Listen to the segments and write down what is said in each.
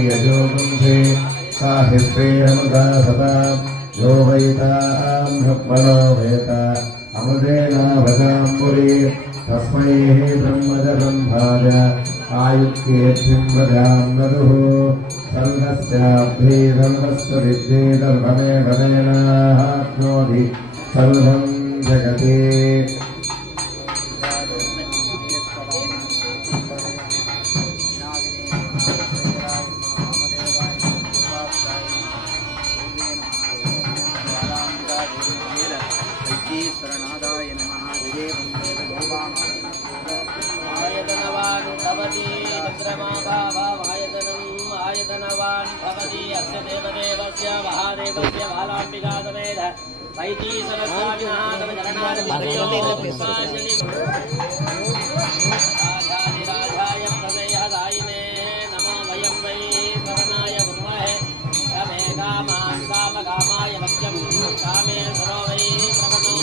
यजोगुंसे साहित्रेऽनुदासता यो वैतां ब्रह्मणो वेता अमृतेनाभजाम्बुरी तस्मै ब्रह्मजब्रह्माय आयुक्येत्यं वदां नरुः सर्वस्याब्धे सर्वस्य विद्ये सर्वमेवतेनाप्नोति सर्वं जगते। आयतनवान् भवति अस्य देवदेवस्य महादेवस्य बालाम्बिका समेत वैतीसरस्वामिनः राजाधिराजाय प्रदयदायिने नमो वयं वै शरणाय गुरुमहे तमे कामान् कामकामाय वक्यं कामे सरो वै श्रवणो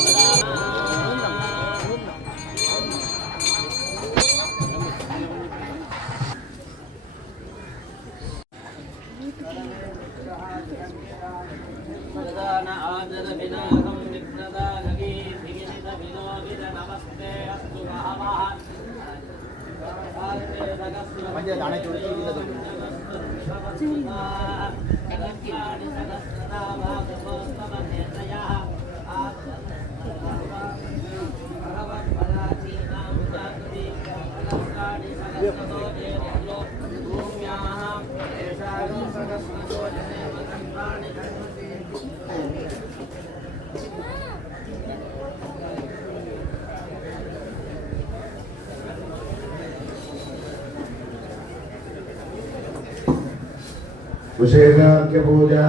विशेषाख्य पूजा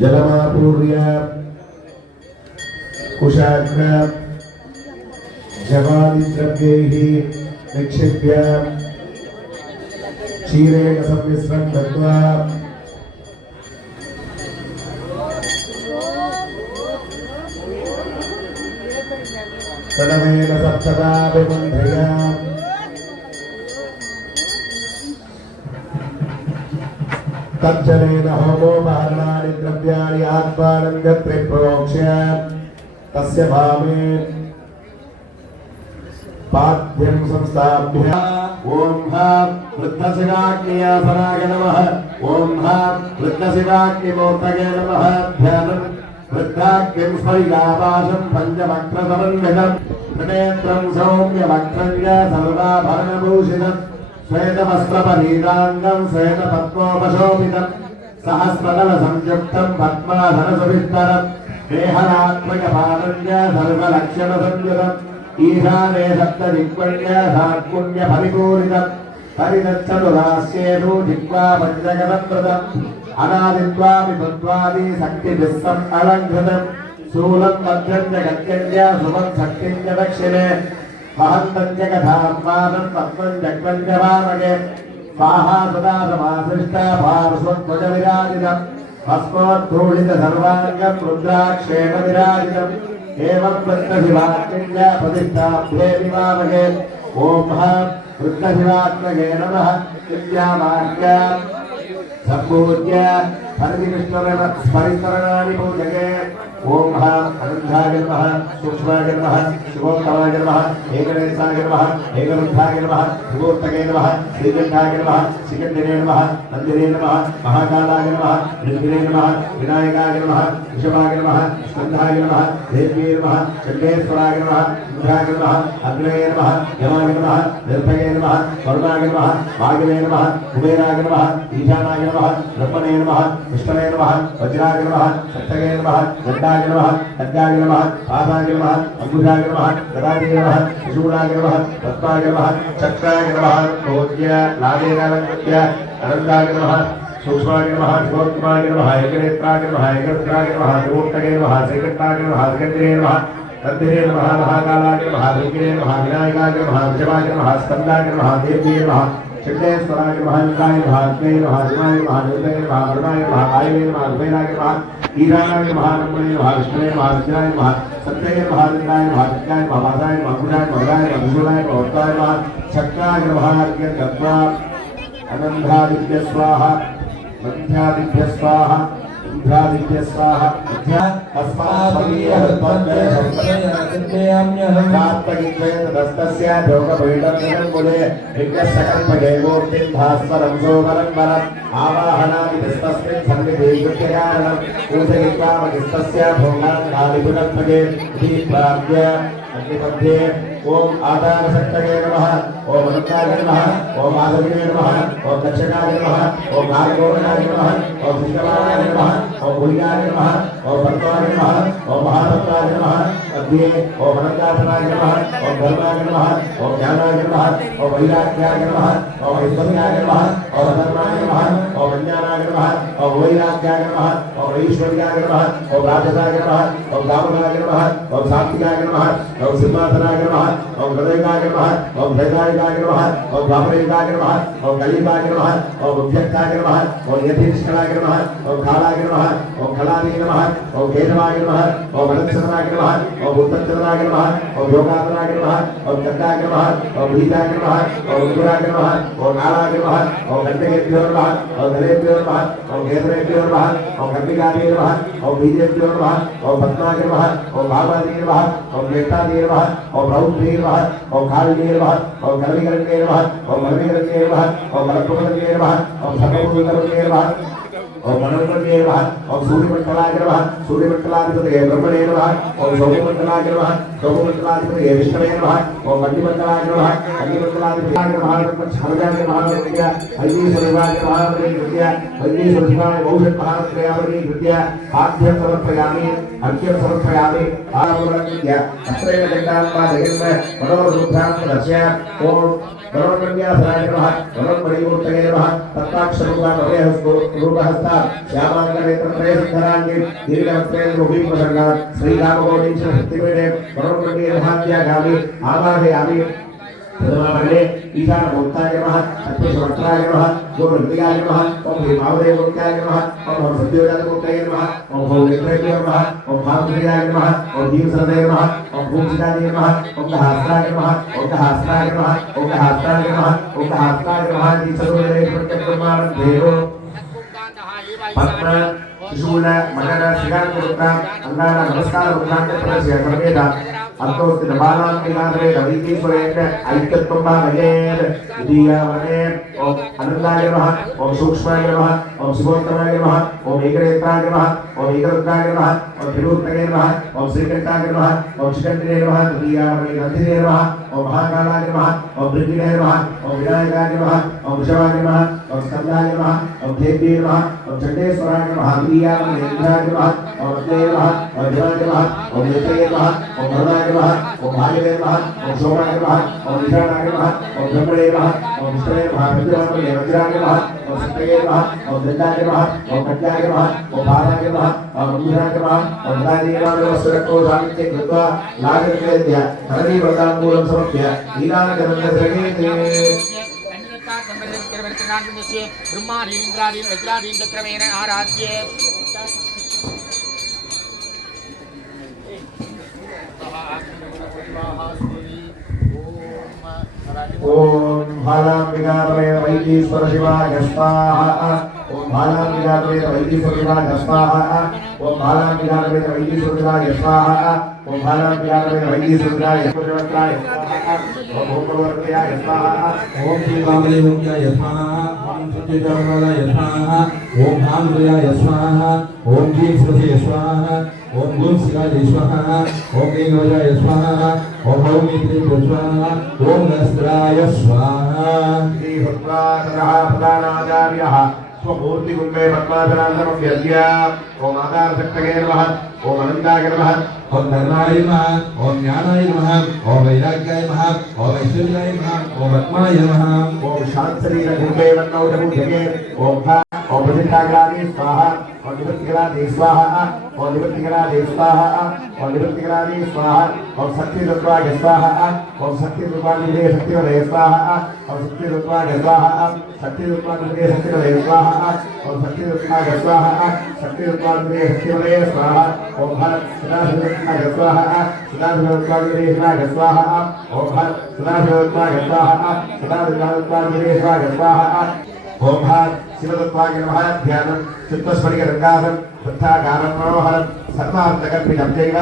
जलमापूर्य कुशाग्र जवादिद्रव्यैः निक्षिप्य क्षीरेण सम्मिश्रं कृत्वा तदमेन सप्तदा विबन्धया तज्जनेन होमोपहरणानि द्रव्याणि आत्मानं गत्रे प्रोक्ष्य तस्य भावे पाद्यं संस्थाप्य ओम वृद्धशिवाग्नियासनाय नमः ओम वृद्धशिवाग्निमूर्तये नमः ध्यानं वृद्धाग्निं स्फटिकापाशं पञ्चवक्त्रसमन्वितं त्रिनेत्रं सौम्यवक्त्रं च सर्वाभरणभूषितं श्वेतवस्त्रपरीताङ्गं श्वेतपद्मोपशोभितं सहस्रदलसंयुक्तं पद्माधनसुविस्तरं देहनात्मकपालं च सर्वलक्षणसंयुतम् ईशाने सप्तदिक्पण्य सात्पुण्यफलिपूरितं परिदच्छतुरास्येषु जिह्वा पञ्चकसंवृतम् अनादित्वापि तत्त्वादि शक्तिभिस्सम् अलङ्कृतं शूलं मध्यं च गद्यं च शुभं शक्तिं च दक्षिणे महन्तं च कथात्मानं पद्मं चक्रं च वामगे स्वाहा सदा समासृष्टा पार्श्वध्वजविराजितं भस्मोद्धूलितसर्वाङ्गं रुद्राक्षेण विराजितम् एवं वृद्धशिवात्मज्ञ प्रतिष्ठाभ्ये विवामहे ओम वृद्धशिवात्मगे नमः विद्यामार्ग सम्पूज्य हरिविष्णुस्मरितरणानि पूजके ओम अनन्ताय नमः सूक्ष्माय नमः शिवोत्तमाय नमः एकनेशाय नमः एकरुद्धाय नमः शिवोत्तके नमः श्रीकण्ठाय नमः श्रीकण्ठिने नमः नन्दिने नमः महाकालाय नमः नृसिंहे नमः विनायकाय नमः ऋषभाय नमः स्कन्धाय नमः देव्ये नमः चण्डेश्वराय नमः इंद्राय नमः अग्नये नमः यमाय नमः निर्भये नमः वरुणाय नमः वायुवे नमः कुबेराय नमः ईशानाय नमः ब्रह्मणे नमः विष्णवे नमः वज्राय नमः सप्तगे नमः गंडाय नमः खड्गाय नमः पादाय नमः अंबुजाय नमः गदाय नमः त्रिशूलाय नमः रत्नाय नमः चक्राय नमः पूज्य लादेनालंकृत्य अनन्ताय नमः सूक्ष्माय नमः शिवोत्तमाय नमः एकनेत्राय नमः एकरुद्राय नमः शिवोत्तके नमः श्रीकण्ठाय नमः श्रीकण्ठिने नमः नन्दिने नमः महाकालाय नमः भृगिने नमः विनायकाय नमः वृषभाय नमः स्कन्दाय नमः देव्ये नमः चंडेश्वराय नमः इंद्राय नमः अग्ने नमः शिवाय नमः निरुद्धाय नमः वरुणाय नमः वायवे नमः रुद्राय नमः ईरानाय नमः नमः नमः विष्णुवे नमः विष्णाय नमः सत्ये नमः इंद्राय नमः सत्याय नमः वासाय नमः गुणाय नमः वराय नमः विष्णुवाय नमः वत्ताय नमः चक्राय नमः अर्घ्यं दत्त्वा अनन्धादिभ्य स्वाहा मध्यादिभ्य स्वाहा इंद्रादिभ्य स्वाहा ओम आधार शक्तये नमः ओम अनंताय नमः ओम माधवीय नमः ओम दक्षिणाय नमः ओम नागगोरणाय नमः ओम विष्णुवाय नमः ओम भूयाय नमः ओम भद्राय नमः ओम महाभद्राय नमः अग्ने ओम अनंताय नमः ओम धर्माय नमः ओम ज्ञानाय नमः ओम वैराग्याय नमः ओम ऐश्वर्याय नमः ओम धर्माय नमः ओम ज्ञानाय नमः ओम वैराग्याय नमः ओम ऐश्वर्याय नमः ओम राजसाय नमः ओम दामनाय नमः ओम सात्विकाय नमः ओम सिंहासनाय नमः ओम हृदयाय नमः ओम भेदाय नमः ओम भावरेगाय नमः ओम कलिकाय नमः ओम उद्यक्ताय नमः ओम यतिष्कराय नमः ओम कालाय नमः ओम खलाय नमः ओम केशवाय नमः ओम अनंतसराय नमः ओम उत्तरचराय नमः ओम योगासनाय नमः ओम चक्राय नमः ओम भीताय नमः ओम गुराय नमः ओम नाराय नमः ओम गंडकेभ्यो नमः ओम धनेभ्यो नमः ओम घेतरेभ्यो नमः ओम कन्निकाय नमः ओम बीजेभ्यो नमः ओम पद्माय नमः ओम भावाय नमः ओम ज्येष्ठाय नमः ओम रौद्रे नमः ओम कालिने नमः ओम कलविकरणे नमः ओम मलविकरणे नमः ओम मलकुमरणे नमः ओम सर्वभूतकरणे नमः ओम मनोमये नमः ओम सूर्यमंडलाय नमः सूर्यमंडलाधिपतये ब्रह्मणे नमः ओम सौम्यमंडलाय नमः सौम्यमंडलाधिपतये विष्णवे नमः ओम अग्निमंडलाय नमः अग्निमंडलाधिपतये नमः छलगाय नमः विद्या वैदीश्वराय नमः विद्या वैदीश्वराय औषध महात्रयावरी विद्या आद्यं समर्पयामि अर्घ्यं समर्पयामि आरोग्य विद्या अत्रैव गंगाम्बा जगन्मे मनोरुद्धां दर्शय ओम गरुडकन्यासनाय नमः गरुडमणिमूर्तये नमः तत्ताक्षरूपहस्ता श्यामाङ्गनेत्रत्रयसुन्दराङ्गे दीर्घवस्त्रेन्द्रमुखीप्रसन्नात् श्रीरामगौरीशक्तिपीठे गरुडकन्येर्भाग्यागामि आवाहयामि प्रथमामण्डले ईशानभूताय नमः अत्युष्मत्राय नमः गोविन्दाय नमः ओम भीमावदेवमूर्त्याय नमः ओम सत्योजातमूर्तये नमः ओम भौमित्रेभ्यो नमः ओम भागवतीयाय नमः ओम भीमसरदे नमः ओम भूषिताय नमः ओम सहस्राय नमः ओम सहस्राय नमः ओम सहस्राय नमः ओम सहस्राय नमः दीक्षसुरे प्रत्यक्षमानं देवो पद्म शिशूल मकर शिखांकुरुद्रा अंगारा नमस्कार रुद्रांते प्रदर्शय सर्वेदा अर्थोस्ति नबालां निगादरे रविकीश्वरेण ऐक्यत्वभावयेत् विधियावने ओम अनन्ताय नमः ओम सूक्ष्माय नमः ओम शिवोत्तमाय नमः ओम एकनेत्राय नमः ओम एकरुद्राय नमः ओम त्रिमूर्तये नमः ओम श्रीकंठाय नमः ओम शिखण्डिने नमः विधियावने गन्धिने नमः ओम महाकालाय नमः ओम वृद्धिने नमः ओम विनायकाय नमः ओम वृषभाय नमः ओम स्कन्दाय नमः ओम देव्ये नमः ओम चण्डेश्वराय नमः विधियावने इंद्राय नमः ओम अग्ने नमः ओम देवाय नमः ओम नेत्रये नमः ओम वरुणाय नमः ओम भागवे नमः ओम शोभाय नमः ओम ईशानाय नमः ओम ब्रह्मणे नमः ओम विष्णवे नमः वज्राय नमः ओम सत्ये नमः ओम दण्डाय नमः ओम कट्याय नमः ओम भावाय नमः ओम मुद्राय नमः ओम दानीय नमः सुरक्षो सामित्ये कृत्वा नागरिकेभ्य हरणी वरदामूलं समर्प्य लीलानगरन्दसगेते ब्रह्मादीन्द्रादीन् वज्रादीन् चक्रमेण आराध्य ओम भालाम्बिकातवे वैदीश्वर शिवाय स्वाहा ओम भालाम्बिकातवे वैदीश्वर शिवाय स्वाहा ओम भालाम्बिकातवे वैदीश्वर शिवाय स्वाहा ओम भालाम्बिकातवे वैदीश्वर शिवाय स्वाहा ओम भूमवर्त्याय स्वाहा ओम श्रीवामदेवोक्याय स्वाहा ओम सत्यजामलाय स्वाहा ओम भानुयाय स्वाहा ओम जीवसुते स्वाहा ओम गुणशिलाय स्वाहा ओम गंगाजाय स्वाहा ओम भौमित्रेभ्यो स्वाहा ओम नस्त्राय स्वाहा श्री भद्राधरः प्रधानाचार्यः स्वमूर्तिकुम्भे पद्मासनान्तमभ्यर्च्य ओम आधारशक्तये नमः ओम अनन्ताय नमः ओम धर्माय नमः ओम ज्ञानाय नमः ओम वैराग्याय नमः ओम ऐश्वर्याय नमः ओम पद्माय नमः ओम शांतशरीरकुम्भे वन्नौजभुजगे ओम प्रतिष्ठाग्रामे स्वाहा ओम निवृत्तिकलादे स्वाहा ओम निवृत्तिकलादे स्वाहा ओम निवृत्तिकलादे स्वाहा ओम शक्तिरुद्राय स्वाहा ओम शक्तिरुद्राय शक्तिवदे स्वाहा ओम शक्तिरुद्राय स्वाहा शक्तिरुद्राय शक्तिवदे स्वाहा ओम शक्तिरुद्राय स्वाहा शक्तिरुद्राय शक्तिवदे स्वाहा ओम हर सदाशिवरुद्राय स्वाहा सदाशिवरुद्राय स्वाहा ओम हर सदाशिवरुद्राय स्वाहा सदाशिवरुद्राय स्वाहा ओम हर शिवदत्वाय नमः ध्यानं चित्तस्फटिकरङ्गासं वृत्ताकारं मनोहरं सर्वार्थकल्पितं चैव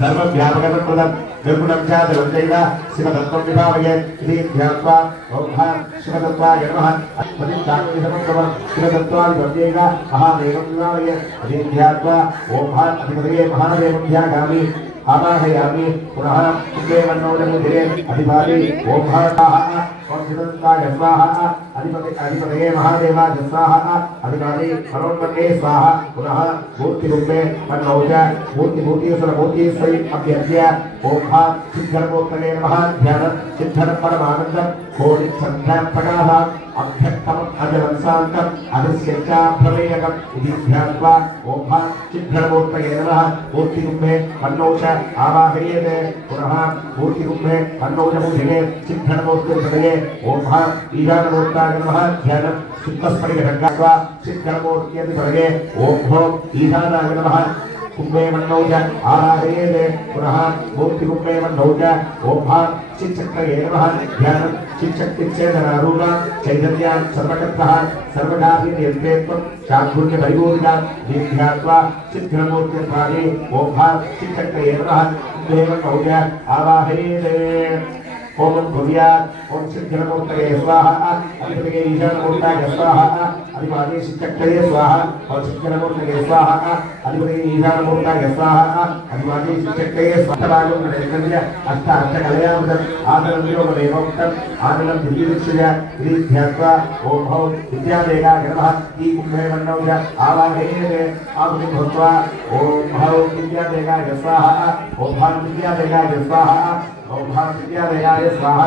सर्वव्यापकं निर्गुणं च जलं चैव शिवतत्त्वं विभावये इति ध्यात्वा ओम हर शिवदत्वाय नमः पतिताग्निसमग्रवं शिवदत्त्वादिपत्यैव महादेवं विभावये इति ध्यात्वा ओम हर अधिपतये महादेवं ध्यायामि आवाहयामि पुनः कुबेरमन्नोदमुदिरे अधिपादि ओम हर ओम शिवदत्ताय स्वाहा अधिपतये महादेवाय स्वाहा अधिपादि मनोन्मन्ये स्वाहा पुनः मूर्तिरूपे मन्नौज मूर्तिस्वरूपे अभ्यर्च्य ओम हर सिद्धर्मोत्तरे नमः ध्यानं सिद्धं परमानन्दं कोटिच्छन्द्रप्रकाशम् अभ्यक्तम् अजलं शान्तम् अदृश्यञ्च प्रमेयकम् इति ध्यात्वा ओम हर सिद्धर्मोत्तरे नमः मूर्तिरूपे मन्नौज आवाहयेत् पुनः मूर्तिरूपे मन्नौजमुदिरे सिद्धर्मोत्तरे ओम हर ईशानमूर्ताय नमः ध्यानं चित्तस्फटिकरङ्गात्वा सिद्धर्मोत्तरे ओम भोम ईशानाय नमः कुम्भे मन्नौज आराधयेत् पुनः मूर्तिकुम्भे मन्नौज ओम हर चित्चक्रये नमः ध्यानं चित्चक्तिच्छेदनारूढ चैतन्यां सर्वकर्तः सर्वकार्यनियन्त्रेत्वं चातुर्यपरिपूर्णं ध्यात्वा सिद्धमूर्तिर्भागे ओम हर चित्चक्रये नमः कुम्भे मन्नौज आवाहयेत् ओम भुव्यात् ओम सिद्धमूर्तये स्वाहा अधिपतये ईशानमूर्ताय स्वाहा अधिपादे सिद्धक्तये स्वाहा और सिद्धमूर्तये स्वाहा अधिपतये ईशानमूर्ताय स्वाहा अधिपादे सिद्धक्तये स्वाहा नरेन्द्रस्य अष्टार्थकलयामृतम् आदरं विलोकमेवोक्तम् आदरं दिव्यदीक्षया इति ध्यात्वा ओम भौ विद्यादेगाय नमः ई कुम्भे मन्नौज आवाहयेत् आहुतिं भूत्वा ओम भौ विद्यादेगाय स्वाहा ओम भौ विद्यादेगाय स्वाहा ओम हर विद्यालयाय स्वाहा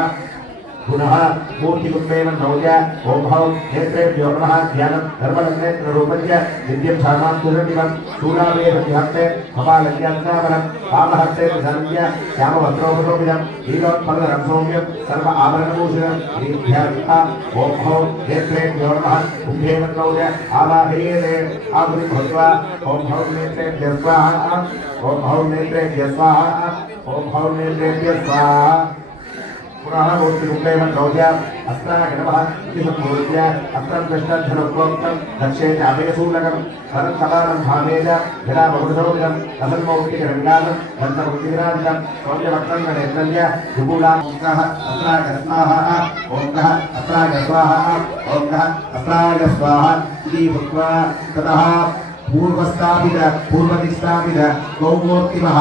पुनः मूर्तिकुम्भे मन्नौज ओम हौ नेत्रेभ्यो नमः ध्यानं धर्मनेत्ररूपञ्च दिव्यं सामान्तुरनिवं शूलावेदध्यान्ते कपालज्ञान्तावनं कामहस्ते प्रसन्य श्यामवस्त्रोपशोभितं नीलोत्पलधरं सौम्यं सर्व आभरणभूषणं दीर्घ्यात्मा ओम हौ नेत्रेभ्यो नमः कुम्भे मन्नौज आवाहयेत् आहुतिं भूत्वा ओम हौ नेत्रेभ्यः स्वाहा ओम हौ नेत्रेभ्यः स्वाहा ओम हौ नेत्रेभ्यः स्वाहा पुनः मूर्तिरूपे मन्नौज अस्त्रागणवः इति सम्पूज्य अस्त्रं कृष्णधनुक्रोक्तं दक्षे च अभयशूलकं परं कपालं भावेज यदा बहुधरोजं असन्मौक्तिकरङ्गालं दन्तमुक्तिविराजितं सौम्यवक्त्रं गणेन्द्रस्य विपुलाङ्कः अस्त्रागस्वाहा ओङ्कः अस्त्रागस्वाहा ओङ्कः अस्त्रागस्वाहा इति भूत्वा ततः पूर्वदिष्टापित गौमूर्तिमः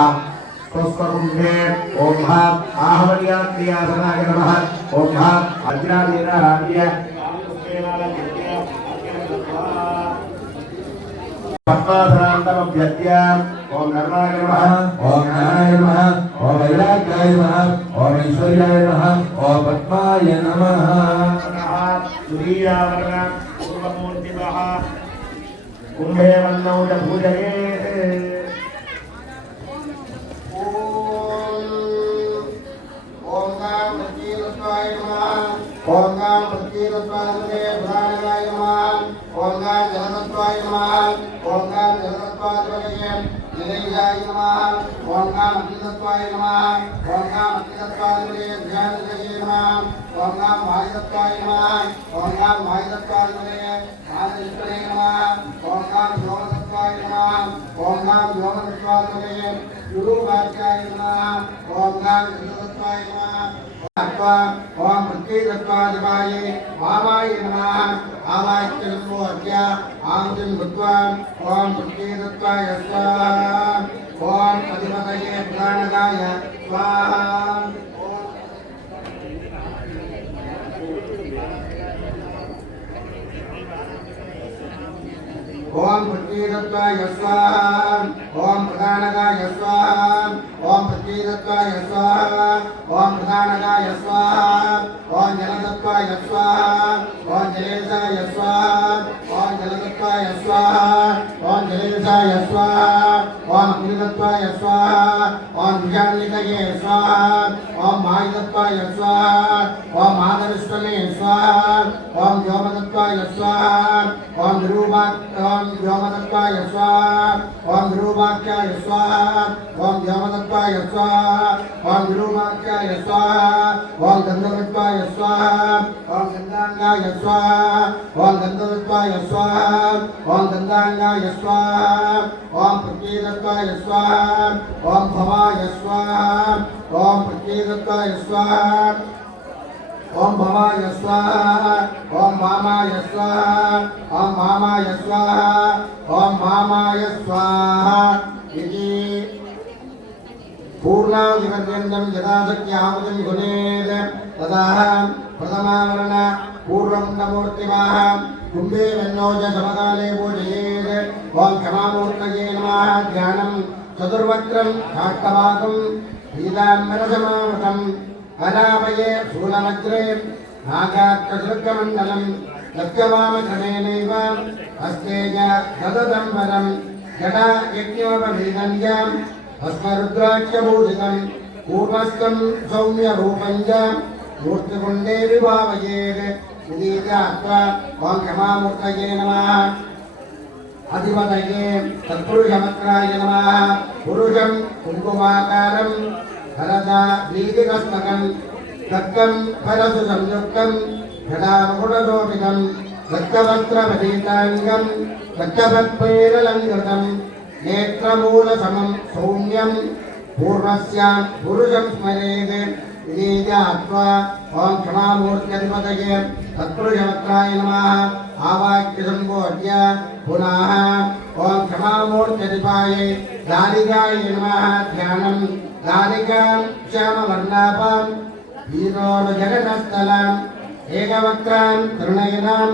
स्वस्वकुम्भे ओम हर आहवन्यात्रियासनाय नमः ओम हर अज्रादीनाराध्य पद्मासनान्तमभ्यर्च्य ओम नर्माय नमः ओम नारायणाय नमः ओम वैराग्याय नमः ओम ऐश्वर्याय नमः ओम पद्माय नमः सूर्यावरण पूर्वमूर्तिमः कुम्भे मन्नौज पूजयेत् ओम गाम प्रतीरत्वाय भ्राणाय नमः ओम गाम जलतत्वाय नमः ओम गाम जलतत्वाय निलयाय नमः ओम गाम अतितत्वाय नमः ओम गाम अतितत्वाय ध्यानजये नमः ओम गाम वायुतत्वाय नमः ओम गाम वायुतत्वाय आनंदये नमः ओम गाम व्योमतत्वाय नमः ओम गाम व्योमतत्वाय गुरुवाचाय नमः ओम गाम गुरुतत्वाय नमः ओम प्रत्येकत्वादिवाये वावाय नमः आवाच्यको अद्य आहुतिं भूत्वा ओम प्रत्येकत्वाय स्वाहा ओम अधिपतये प्राणगाय स्वाहा ओम पृथ्वीतत्त्वाय स्वाहा ओम प्रधानकाय स्वाहा ओम पृथ्वीतत्त्वाय स्वाहा ओम प्रधानकाय स्वाहा ओम जलतत्त्वाय स्वाहा ओम जलेशाय स्वाहा ओम जलतत्त्वाय स्वाहा ओम जलेशाय स्वाहा ओम अग्नितत्त्वाय स्वाहा ओम विषान्वितये स्वाहा ओम वायुतत्त्वाय स्वाहा ओम मातरिष्वमे स्वाहा ओम व्योमतत्त्वाय स्वाहा ओम व्योमतत्त्वाय स्वाहा ओम विरूपाख्याय स्वाहा ओम व्योमतत्त्वाय स्वाहा ओम विरूपाख्याय स्वाहा ओम गन्धतत्त्वाय स्वाहा ओम गन्धांगाय स्वाहा ओम गन्धतत्त्वाय स्वाहा ओम गन्धांगाय स्वाहा ओम पृथ्वीतत्त्वाय स्वाहा ओम भवाय स्वाहा ओम पृथ्वीतत्त्वाय स्वाहा ओम भवाय स्वाहा ओम वामाय स्वाहा ओम वामाय स्वाहा ओम वामाय स्वाहा इति पूर्णावधिपर्यन्तं यथाशक्ति आहुतिं गुणेत् तदा प्रथमावरण पूर्वमुण्डमूर्तिमाः कुम्भे वन्योज समकाले पूजयेत् ओम क्षमामूर्तये नमः ध्यानं चतुर्वक्त्रं शाक्तवाकं पीताम्बरसमावृतम् अनामये शूलवज्रे नागात्कसृक्कमण्डलं लक्ष्यवामक्रमेणैव हस्तेज दददम्बरं जटा यज्ञोपवीदन्यं भस्मरुद्राक्षभूषितं कूर्मस्थं सौम्यरूपं च मूर्तिकुण्डे विभावयेत् इति ज्ञात्वा ओं क्षमामूर्तये नमः अधिपतये तत्पुरुषवक्त्राय नमः पुरुषं कुङ्कुमाकारं भरदा दीर्घकस्मकं तक्तं परसु संयुक्तं घटामुकुटशोभितं रक्तवस्त्रपठिताङ्गं रक्तपद्मैरलङ्कृतं नेत्रमूलसमं सौम्यं पूर्वस्यां पुरुषं स्मरेत् इति ज्ञात्वा ओं क्षमामूर्त्यधिपतये तत्पुरुषवक्त्राय नमः आवाक्यसम्बोध्य पुनः ओं क्षमामूर्त्यधिपाये दारिकाय नमः ध्यानं दारिकां श्यामवर्णापां वीरोर्जगतस्थलाम् एकवक्त्रां तरुणयनां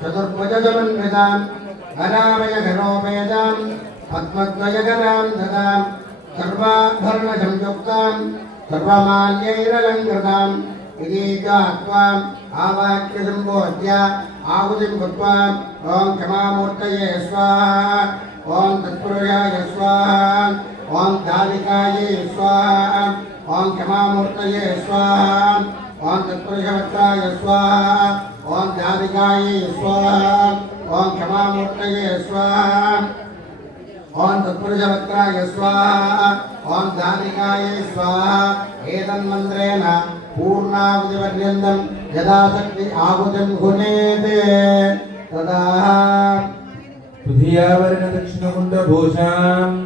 चतुर्भुजसमन्विताम् अनामयघरोपेदां पद्मद्वयकरां ददां सर्वाभरणसंयुक्तां सर्वमाल्यैरलङ्कृताम् इति ज्ञात्वा आवाक्यसम्बोध्य आहुतिं कृत्वा ओं क्षमामूर्तये स्वाहा ओं तत्पुरुषाय स्वाहा ओं दारिकायै स्वाहा ओं क्षमामूर्तये स्वाहा ओं तत्पुरुषवक्त्राय स्वाहा ओं दारिकायै स्वाहा ओं क्षमामूर्तये स्वाहा ओं तत्पुरुषवक्त्राय स्वाहा ओं दारिकायै स्वाहा एतन्मन्त्रेण पूर्णाहुतिपर्यन्तं यथाशक्ति आहुतिं गुणेत् तदा तुधियावरणदक्षिणकुण्डभूषाम्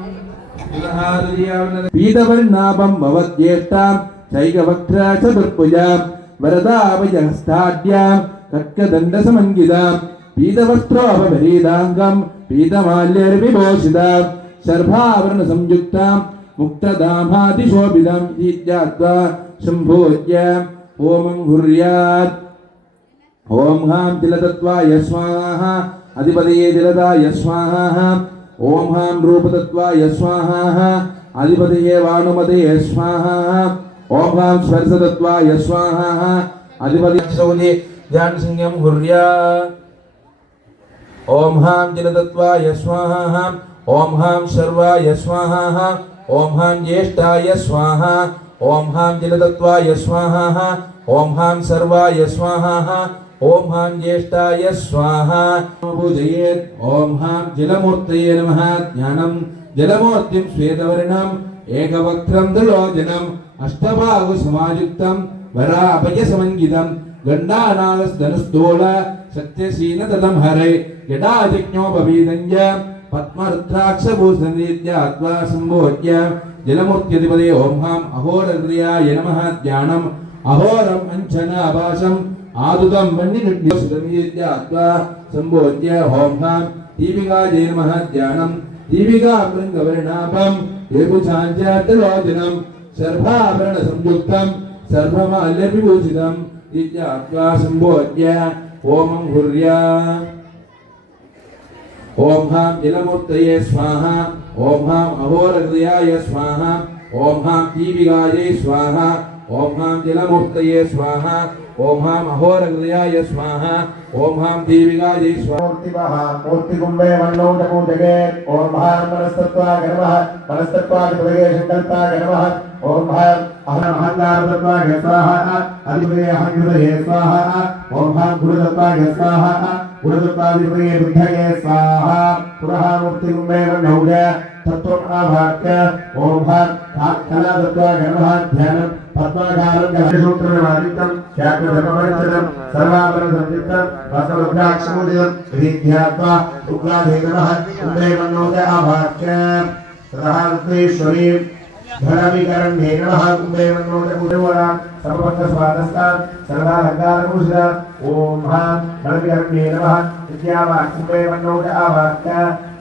पीतवर्णाभं भवद्येष्टां चैकवक्त्रा चतुर्भुजां वरदाभयहस्ताढ्यां कट्कदण्डसमन्वितां पीतवस्त्रोपभरीदाङ्गं पीतमाल्यैर्विभूषितां सर्वाभरणसंयुक्तां मुक्तधामादिशोभितां इत्यात्वा सम्भोज्य ओमं हुर्यात् ओं हां तिलतत्त्वाय स्वाहा अधिपतये तिलदाय स्वाहा ओं हां रूपतत्त्वाय स्वाहा अधिपतये वाणुमतये स्वाहा ओं हां स्पर्शतत्त्वाय स्वाहा अधिपतये सौदे ध्यानसिंहं हुर्यात् ओं हां तिलतत्त्वाय स्वाहा ओं हां सर्वाय स्वाहा ओं हां ज्येष्ठाय स्वाहा ओं हां तिलतत्त्वाय स्वाहा ओं हां सर्वाय स्वाहा ओं हां ज्येष्ठाय स्वाहा पूजयेत् ओं हां जलमूर्तये नमः ज्ञानं जलमूर्तिं श्वेतवर्णम् एकवक्त्रं त्रिलोचनम् अष्टबाहुसमायुक्तं वराभयसमन्वितं गण्डानागस्धनुस्थूल सत्यशीलतलं हरे जटाजज्ञोपवीदञ्च पद्मरुद्राक्षभूषणरीत्यात्वा सम्भोज्य जलमूर्त्यधिपते ओं हां अहोरग्र्याय नमः ध्यानम् अहोरम् अञ्चनाभासम् आदुतं वह्निनिर्देशितमित्यात्वा सम्भोज्य ओं हां दीपिकायै नमः ध्यानं दीपिकामृङ्गवर्णाभं येबुचाञ्चत्रिलोचनं सर्वाभरणसंयुक्तं सर्वमाल्यविभूषितम् इत्यात्वा सम्भोज्य ओमं हुर्यात् ओम हां जलमूर्तये स्वाहा ओम हां अहोरहृदयाय स्वाहा ओम हां दीपिकायै स्वाहा ओम हां जलमूर्तये स्वाहा ओम हां अहोरहृदयाय स्वाहा ओम हां दीपिकायै स्वाहा मूर्तिमः मूर्तिकुम्भे वन्नोटपूजके ॐ महामनस्तत्वाय नमः मनस्तत्वादिपदये संकल्पाय नमः ॐ अहंकारतत्वाय स्वाहा अधिपदये अहंकृतये स्वाहा ॐ गुरुतत्वाय स्वाहा गुरुतत्वादिपदये बुद्धये स्वाहा पुनः मूर्तिकुम्भे वन्नौज तत्त्वम् आभाक्य ॐ कलातत्वाय नमः ध्यानं पद्माकारं गणसूत्रनिवारितं शाक्रधर्मपरिचितं सर्वाभरणसंयुक्तं वसवरुद्राक्षमूलितं विद्यात्वा उग्राधेनमः कुम्भे वन्नोज आभाक्य ततः रुद्रेश्वरीं धनविकरण्ये नमः कुम्भे वन्नोज पूजवरां सर्वबद्धस्वादस्तां सर्वालङ्कारभूषिता ॐ धनविकरण्ये नमः विद्यावान् कुम्भे वन्नोज आभाक्य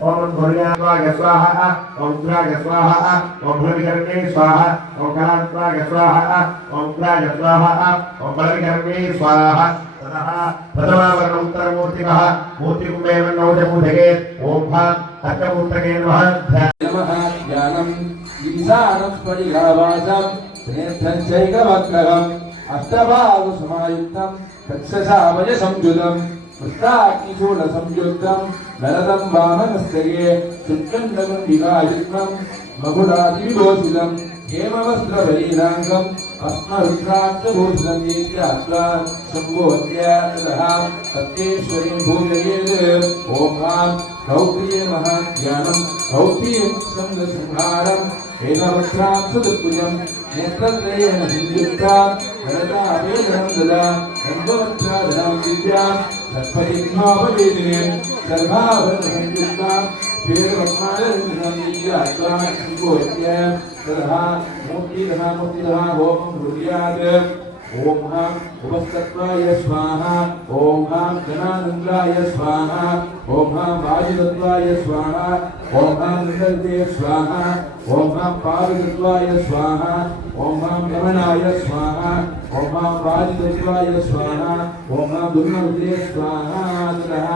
ओम गुरुयात्वाय स्वाहा ओम उग्राय स्वाहा ओम भलविकरणे स्वाहा ओम कलात्वाय स्वाहा ओम उग्राय स्वाहा ओम भलविकरणे स्वाहा ततः प्रथमावरण उत्तरमूर्तिमः मूर्तिकुम्भे वन्नौजपूजके ओम अष्टमूर्तके नमः ज्ञानम् इंसानस्फटिकावासं नेत्रञ्चैकवक्रम् अष्टभागसमायुक्तं तत्ससावयसंयुतम् वृत्ताग्निशूलसंयुक्तं नरदं वामनस्तये चित्कण्डकुण्डिकायुग्मं मकुटादिविलोचितं हेमवस्त्रबलीराङ्गं भस्मरुद्राक्षभूषितं येत्यात्वा सम्बोध्य ततः सत्येश्वरीं पूजयेत् ॐ रौद्रीये महाज्ञानं रौद्रीं संहारम् एकवक्त्रां सुदुर्भुजं नेत्रत्रयेण संयुक्ता वरदावेदनं ददा रङ्गवक्त्राधरां दिव्यां सत्पतिग्नोपवेदिनीं सर्वाभरणसंयुक्तां श्रीरत्नारञ्जनं नीयात्वा सम्बोध्य ततः मूर्तितः होमं कुर्यात् ओम उपस्तत्वाय स्वाहा ओम जनानंदाय स्वाहा ओम वायुतत्वाय स्वाहा ओम निगर्ते स्वाहा ओम पादतत्वाय स्वाहा ओम गमनाय स्वाहा ओम वायुतत्वाय स्वाहा ओम दुर्नर्ते स्वाहा ततः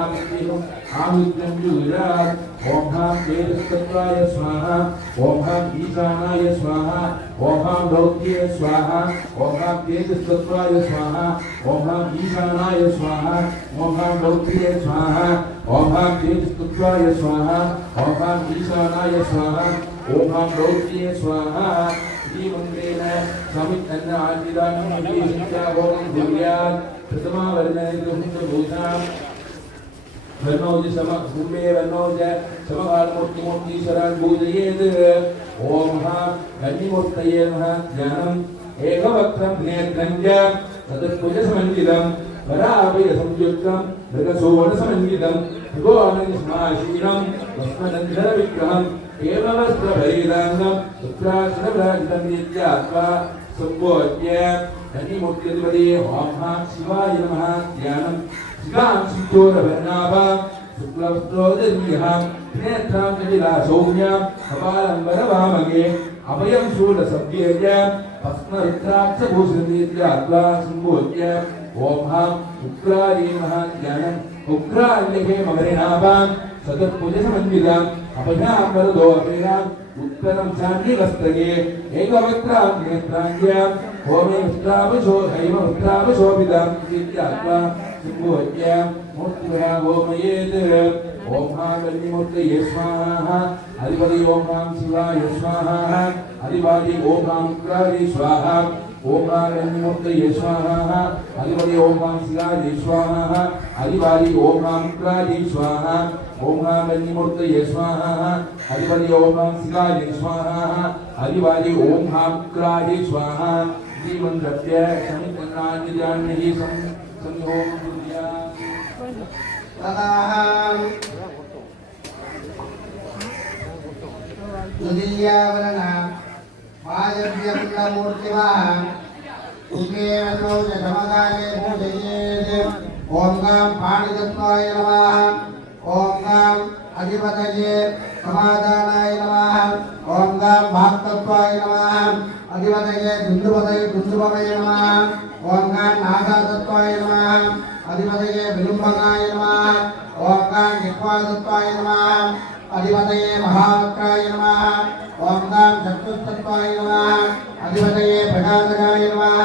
आमित्रं जुरात् ओम तेजस्तत्वाय स्वाहा ओम ईशानाय स्वाहा ओम रौद्रे स्वाहा ओम तेजस्तत्वाय स्वाहा ओम ईशानाय स्वाहा ओम रौद्रे स्वाहा ओम तेजस्तत्वाय स्वाहा ओम ईशानाय स्वाहा ओम रौद्रे स्वाहा श्रीमन्त्रेण समितन्न आदिदानं विशेषित्या होमं कुर्यात् प्रथमावर्णनिर्भूषां वन्नौज सम कुम्भे वन्नौज समकालमूर्तिमूर्तीश्वरान् पूजयेत् ॐ गणिमूर्तये नमः ज्ञानम् एकवक्त्रं नेत्रं च तदत्पुजसमन्वितं वराभयसंयुक्तं मृगसोणसमन्वितं त्रिभुवनसमाशीनं भस्मनन्धरविग्रहं हेमवस्त्रभैराङ्गं रुद्राक्षरभ्राजितं नित्यात्वा सम्बोध्य गणिमूर्त्यधिपति ॐ शिवाय नमः ज्ञानं शिवां सिद्धोरवर्णाभा शुक्लवस्त्रोदर्म्यः नेत्रां कटिला सौम्यां कपालं वरवामगे अभयं शूलसव्येय भस्मरुद्राक्षभूषणीत्यात्वा सम्बोध्य ॐ उग्राय नमः ज्ञानम् उग्राल्यहे ममरिणाभां सदत्पुजसमन्विताम् अभयां वरदोपेयाम् उत्तरं चान्यवस्तके एकवक्त्रां नेत्राङ्ग्यां होमे वस्त्रावशोभितां इत्यात्वा सम्बोध्य मूर्तिभ्यः होमयेत् ॐ गणिमूर्तये स्वाहा अधिपति ॐ शिवाय स्वाहा अधिपति ॐ उग्राय स्वाहा ॐ गणिमूर्तये स्वाहा अधिपति ॐ शिवाय स्वाहा अधिपति ॐ उग्राय स्वाहा ॐ गणिमूर्तये स्वाहा अधिपति ॐ शिवाय स्वाहा अधिपति ॐ उग्राय स्वाहा जीवन्त्रस्य समितन्नान्यजान्यहि संहोमं कुर्यात् द्वितीयावरण वायव्यमूर्तिमः कुम्भेवन्नौजसमकाले पूजयेत् ॐ पाणितत्वाय नमः ॐ अधिपतये समादानाय नमः ॐ भाक्तत्वाय नमः अधिपतये दुन्दुभवे नमः ॐ नागातत्वाय नमः अधिपतये विलुम्बकाय नमः ओम गां जिह्वातत्वाय नमः अधिपतये महावक्राय नमः ओम गां चक्षुस्तत्वाय नमः अधिपतये प्रकाशकाय नमः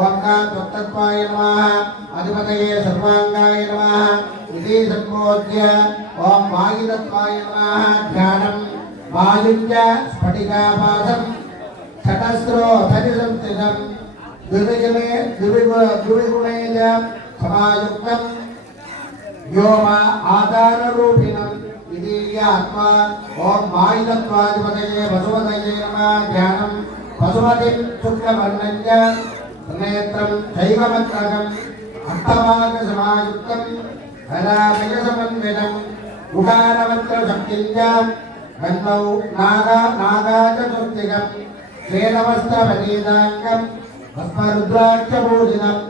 ओम गां त्वक्तत्वाय नमः अधिपतये सर्वांगाय नमः इति सम्बोध्य ओम वायुतत्वाय नमः ध्यानं वायुञ्च स्फटिकाभासं छटस्रो धरिसंस्थितं द्विगुणे च समायुक्तं व्योम आधाररूपिणम् इति आत्मा ओम वायुतत्वाधिपतये वसुमतये नमः ध्यानं वसुमतिं शुक्लवर्णं च नेत्रं चैवमत्रकम् अर्थभागसमायुक्तं हरामयसमन्वितं उकारमन्त्रशक्तिं च गन्धौ नागाचतुर्दिगं श्वेतवस्त्रपरीताङ्गं भस्मरुद्राक्षभूषितम्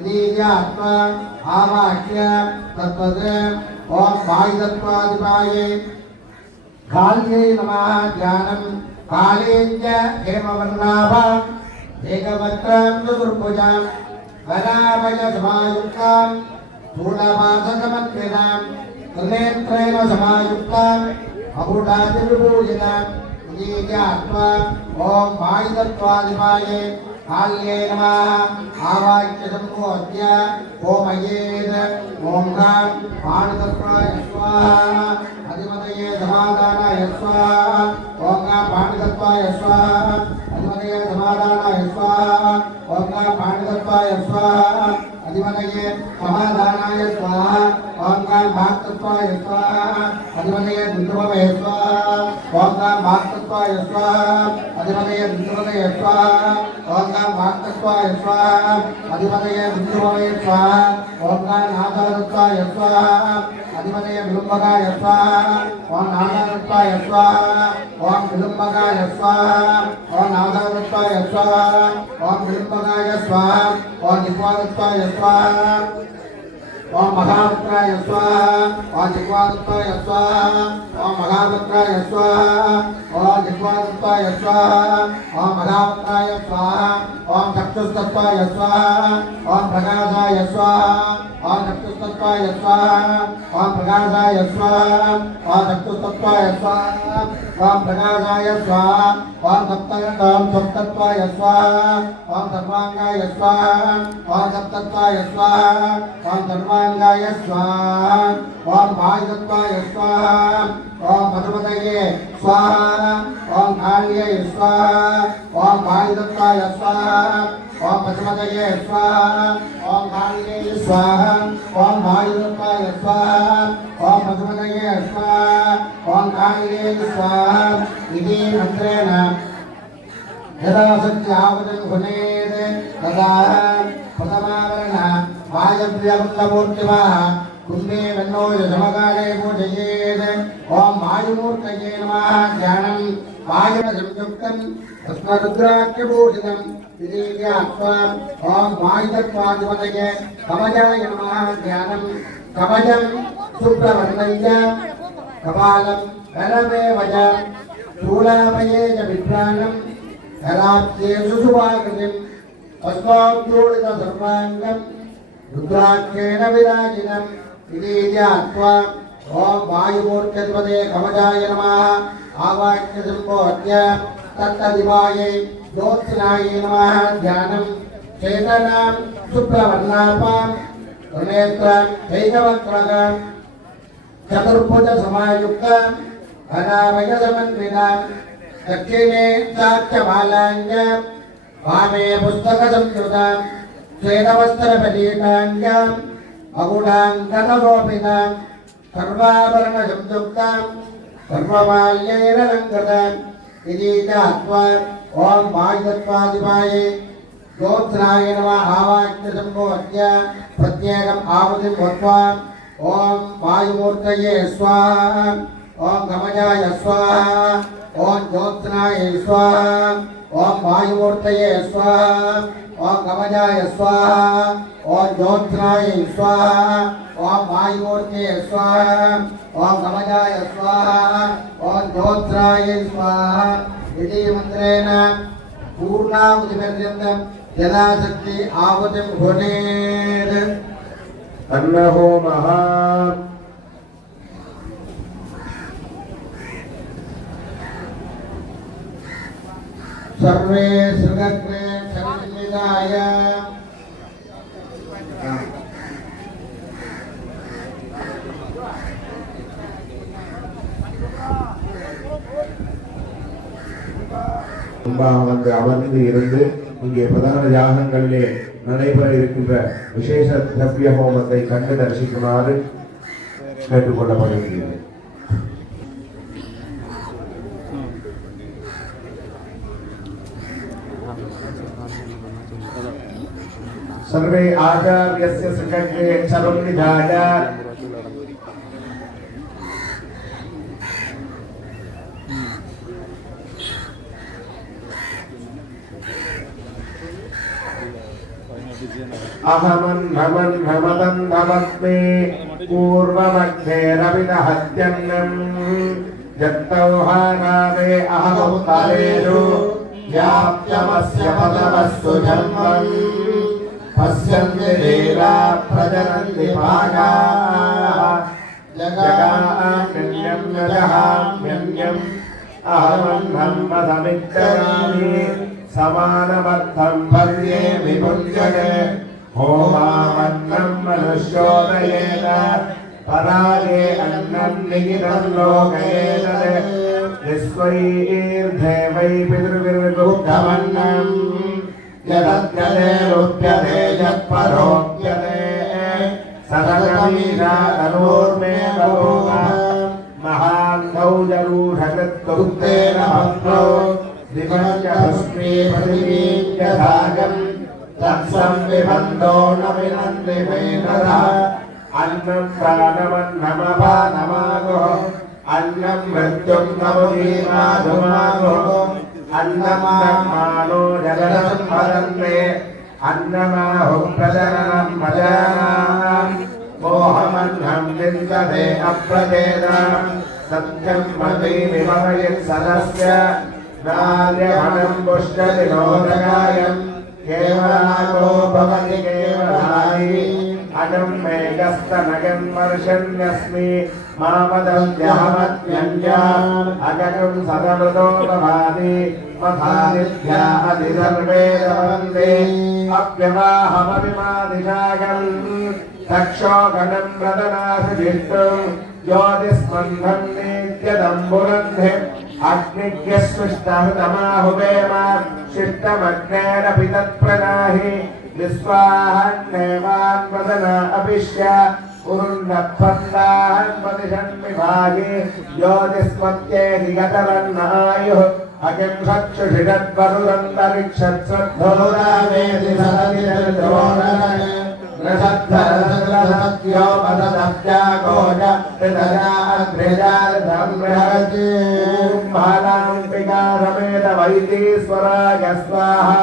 इति आत्मा आवाह्य तत्तद् ओम वायुतत्वाधिपाये काल्ये नमः ध्यानं कालेञ्च हेमवर्णाभाम् एकवक्त्रां चतुर्भुजां वराभयसमायुक्तां स्थूलपादसमन्वितां त्रिनेत्रेण समायुक्तां अभूटादिविभूषिताम् इति आत्मा ओम वायुतत्वाधिपाये काल्ये नमः आवाह्य सम्बोध्य ओमयेत् ओम गां पाणितत्वाय स्वाहा अधिपतये समादानाय स्वाहा ओम गां पाणितत्वाय स्वाहा अधिपतये समादानाय स्वाहा ओम गां पाणितत्वाय स्वाहा अधिपतये समादानाय स्वाहा ओम गां भागतत्वाय स्वाहा अधिपतये दुर्गमवे स्वाहा ओम गां भागतत्वाय स्वाहा अधिपतये दुर्गमवे स्वाहा ओम गां भागतत्वाय स्वाहा अधिपतये दुर्गमवे स्वाहा ओम गां नाथतत्वाय स्वाहा अधिपतये विलुम्बकाय स्वाहा ओम नाथतत्वाय स्वाहा ओम विलुम्बकाय स्वाहा ओम नाथतत्वाय स्वाहा ओम विलुम्बकाय स्वाहा ओम जिह्वातत्वाय स्वाहा ओम महावक्त्राय स्वाहा ओम जिह्वातत्वाय स्वाहा ओम महावक्त्राय स्वाहा ओम जिह्वातत्वाय स्वाहा ओम महावक्त्राय स्वाहा ओम चक्षुस्तत्वाय स्वाहा ओम प्रकाशाय स्वाहा ओम चक्षुस्तत्वाय स्वाहा ओम प्रकाशाय स्वाहा ओम चक्षुस्तत्वाय स्वाहा ओम प्रकाशाय स्वाहा ओम सप्तत्वाय स्वाहा ओम सर्वांगाय स्वाहा ओम सप्तत्वाय स्वाहा ओम सर्वांगाय स्वाहा ओम वायुतत्वाय स्वाहा ओम पशुपतये स्वाहा ओम काल्ये स्वाहा ओम वायुतत्वाय स्वाहा ओम पशुपतये स्वाहा ओम काल्ये स्वाहा ओम वायुतत्वाय स्वाहा ओम पशुपतये स्वाहा ओम काल्ये स्वाहा इति मन्त्रेण यदा सत्यावतं गुणेन तदा प्रथमावरण वायव्यवृत्तमूर्तिमः कुम्भे वन्नोजसमकाले पूजयेत् ओम वायुमूर्तये नमः ध्यानं वायुसंयुक्तं भस्मरुद्राक्षभूषितम् इति ज्ञात्वा ओम वायुतत्वाधिपतये कवचाय नमः ध्यानं कवचं शुभ्रवर्णं च कपालं करमेव च शूलामये च विभ्राणं कराब्जे सुषुभाकृतिम् अस्माद्योडितसर्वाङ्गं रुद्राक्षेण विराजितम् इति ध्यात्वा ओम वायुमूर्त्यधिपतये कवचाय नमः आवाह्य सम्बोध्य तत्तदिवायै ज्योत्स्नायै नमः ध्यानं चेतनां शुभ्रवर्णापां त्रिनेत्रां चैकवक्त्रकां चतुर्भुजसमायुक्तां घनामयसमन्वितां दक्षिणे साक्ष्यमालाञ्च वामे पुस्तकसंस्कृतां श्वेतवस्त्रपरीताञ्चाम् अगुणाङ्गनलोपितां सर्वाभरणसंयुक्तां सर्वमाल्येन अलङ्कृताम् इति ध्यात्वा ओम वायुतत्वाधिपाये ज्योत्स्नाय नमः आवाह्य सम्बोध्य प्रत्येकम् आहुतिं कृत्वा ओम वायुमूर्तये स्वाहा ओम कवचाय स्वाहा ओम ज्योत्स्नाय स्वाहा ओम वायुमूर्तये स्वाहा ओम कवचाय स्वाहा ओम ज्योत्स्नाय स्वाहा ओम वायुमूर्तये स्वाहा ओम कवचाय स्वाहा ओम ज्योत्स्नाय स्वाहा इति मन्त्रेण पूर्णाहुतिपर्यन्तं यथाशक्ति आहुतिं भुनेत् अन्नहोमः सर्वे सुगत्रे क्षमिताय வந்து அமர்ந்து இருந்து இங்கே பிரதான யாகங்களிலே நடைபெற இருக்கின்ற விசேஷ திரவிய ஹோமத்தை கண்டு தரிசிக்குமாறு கேட்டுக்கொள்ளப்படுகிறது. सर्वे आचार्यस्य सुखगे चरुनिधाय अहमन्नमन्नमदन्नमस्मे पूर्वमग्नेरविदहत्यन्नम् यत्तौहानादे अहमुत्तरेषु व्याप्यमस्य पदमस्तु जन्मम् पश्यन्ति देवा प्रजनन्ति भागाः जगाम्यन्यं न जहाम्यन्यम् अहमन्नं वदमिच्छामि समानमर्थं पर्ये विभुञ्जते होमावन्नं मनुष्योदयेन परागे अन्नं निगितं लोकयेन विश्वैर्देवै पितृभिर्गुप्तमन्नम् यदद्यते रुप्यते यत्परोप्यते सदनमीशा तनोर्मे बभूव महान्तौ जरूढकृत्तुक्तेन भक्तो दिवञ्जस्मे पृथिवीञ्जधागम् तत्संविबन्धो न विनन्ति वेदः अन्नं प्राणमन्नमपानमागुः अन्नं मृत्युं नमुदीमाधुमागुः अन्नमानो जगदं वदन्ते अन्नमाहुं प्रजननं भजानाम् मोहमन्नं विन्दते अप्रचेदाम् सत्यं मतीमिमयत्सदस्य नार्यमनं पुष्यति नोदगायम् केवलागो भवति केवलायि अजं मेघस्तनगं वर्षन्यस्मि मामदन्त्यहमत्यञ्जा अजगं सदमृतो भवानि मथादित्या अधिसर्वे दवन्ते अप्यवाहमभिमादिशागम् दक्षो गणं प्रदनासुजिष्टुं ज्योतिस्मन्धं नित्यदम्बुरन्धे अग्निज्ञस्पृष्टहृतमाहुवेम शिष्टमग्नेरपि तत्प्रणाहि विस्वाहन्नेवान् वदना अभिष्य उरुन्नत्पन्दाहन्पतिषन्विभागे ज्योतिस्पत्येहि गतवन्नायुः अकिं चक्षुषिरद्वरुरन्तरिक्षत्सद्धोरावेति सदतिर्द्रोणः रसद्धरसत्यो पददत्यागोज हृदयाद्रिजार्धं बृहति बालां विकारमेत वैतीश्वराय स्वाहा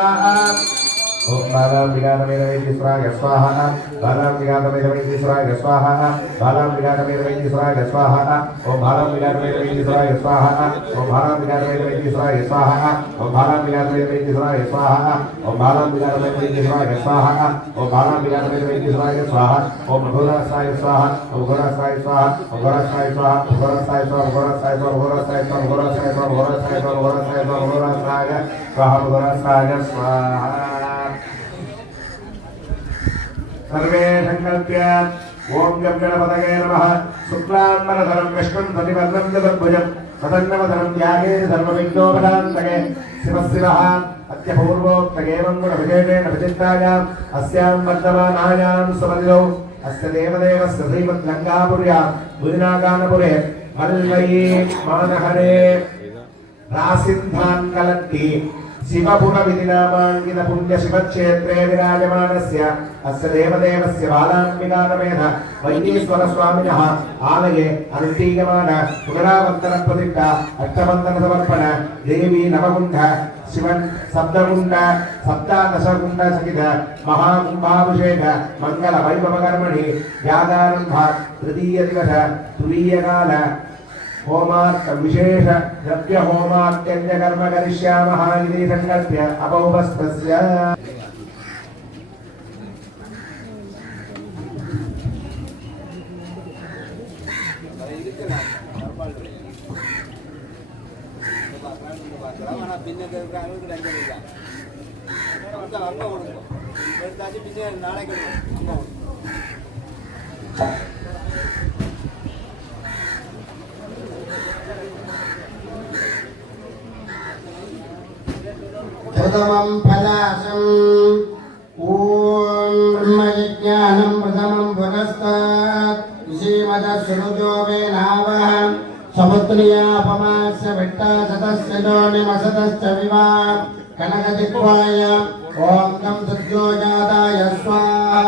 ओम बालां विकारमेत वैतीश्वराय स्वाहा बालां विकारमेत वैतीश्वराय स्वाहा बालां विकारमेत वैतीश्वराय स्वाहा ओम बालां विकारमेत वैतीश्वराय स्वाहा ओम बालां विकारमेत वैतीश्वराय स्वाहा ओम बालां विकारमेत वैतीश्वराय स्वाहा ओम बालां विकारमेत वैतीश्वराय स्वाहा ओम बालां विकारमेत वैतीश्वराय स्वाहा ओम घोरासाय स्वाहा ओम घोरासाय स्वाहा ओम घोरासाय स्वाहा ओम घोरासाय स्वाहा ओम घोरासाय स्वाहा ओम घोरासाय स्वाहा ओम घोरासाय स्वाहा ओम घोरासाय स्वाहा ओम घोरासाय स्वाहा ओम घोरासाय स्वाहा ओम घोरासाय स्वाहा सर्वे संकल्प्य ओम गणपतये नमः शुक्लांबरधरं विष्णुं सतिवर्णं चतुर्भुजं तदन्नवधरं ध्याये सर्वविघ्नोपशान्तये शिवः अद्य पूर्वोक्तगेवं गुणविशेषेण विचिन्तायाम् अस्यां वर्तमानायां सुमतिरौ अस्य देवदेवस्य श्रीमद्लङ्कापुर्यां भुजनागानपुरे मल्लये मानहरे रासिन्धान् कलन्ति शिवपुरविधिनामाङ्कित पुण्य शिवक्षेत्रे विराजमानस्य अस्य देवदेवस्य बालाम्बिकानमेध वैतीश्वरस्वामिनः आलये अनुष्ठीयमान पुनरावर्तनप्रतिष्ठा अष्टबन्धनसमर्पण देवी नवकुण्ड शिवन् सप्तकुण्ड सप्तादशकुण्ड सहित महाकुम्भाभिषेक मङ्गलवैभवकर्मणि व्यादारम्भ तृतीयदिवस तुरीयकाल होमार्थ विशेष द्रव्य होमात्यन्य कर्म करिष्यामः इति संकल्प्य अपौपस्थस्य మన భిన్న దగ్గర రంగలిగా అంత అమ్మ కొడుకు పెడతాది భిన్న నాడకి అమ్మ प्रथमं फलासं ॐ ब्रह्मयज्ञानं प्रथमं पुरस्तात् श्रीमदसुरुजो वेनावः समुद्रियापमास्य विट्टा सतस्य जोनिमसतश्च विवा कनकजिह्वाय ॐ गं सद्यो जाताय स्वाहा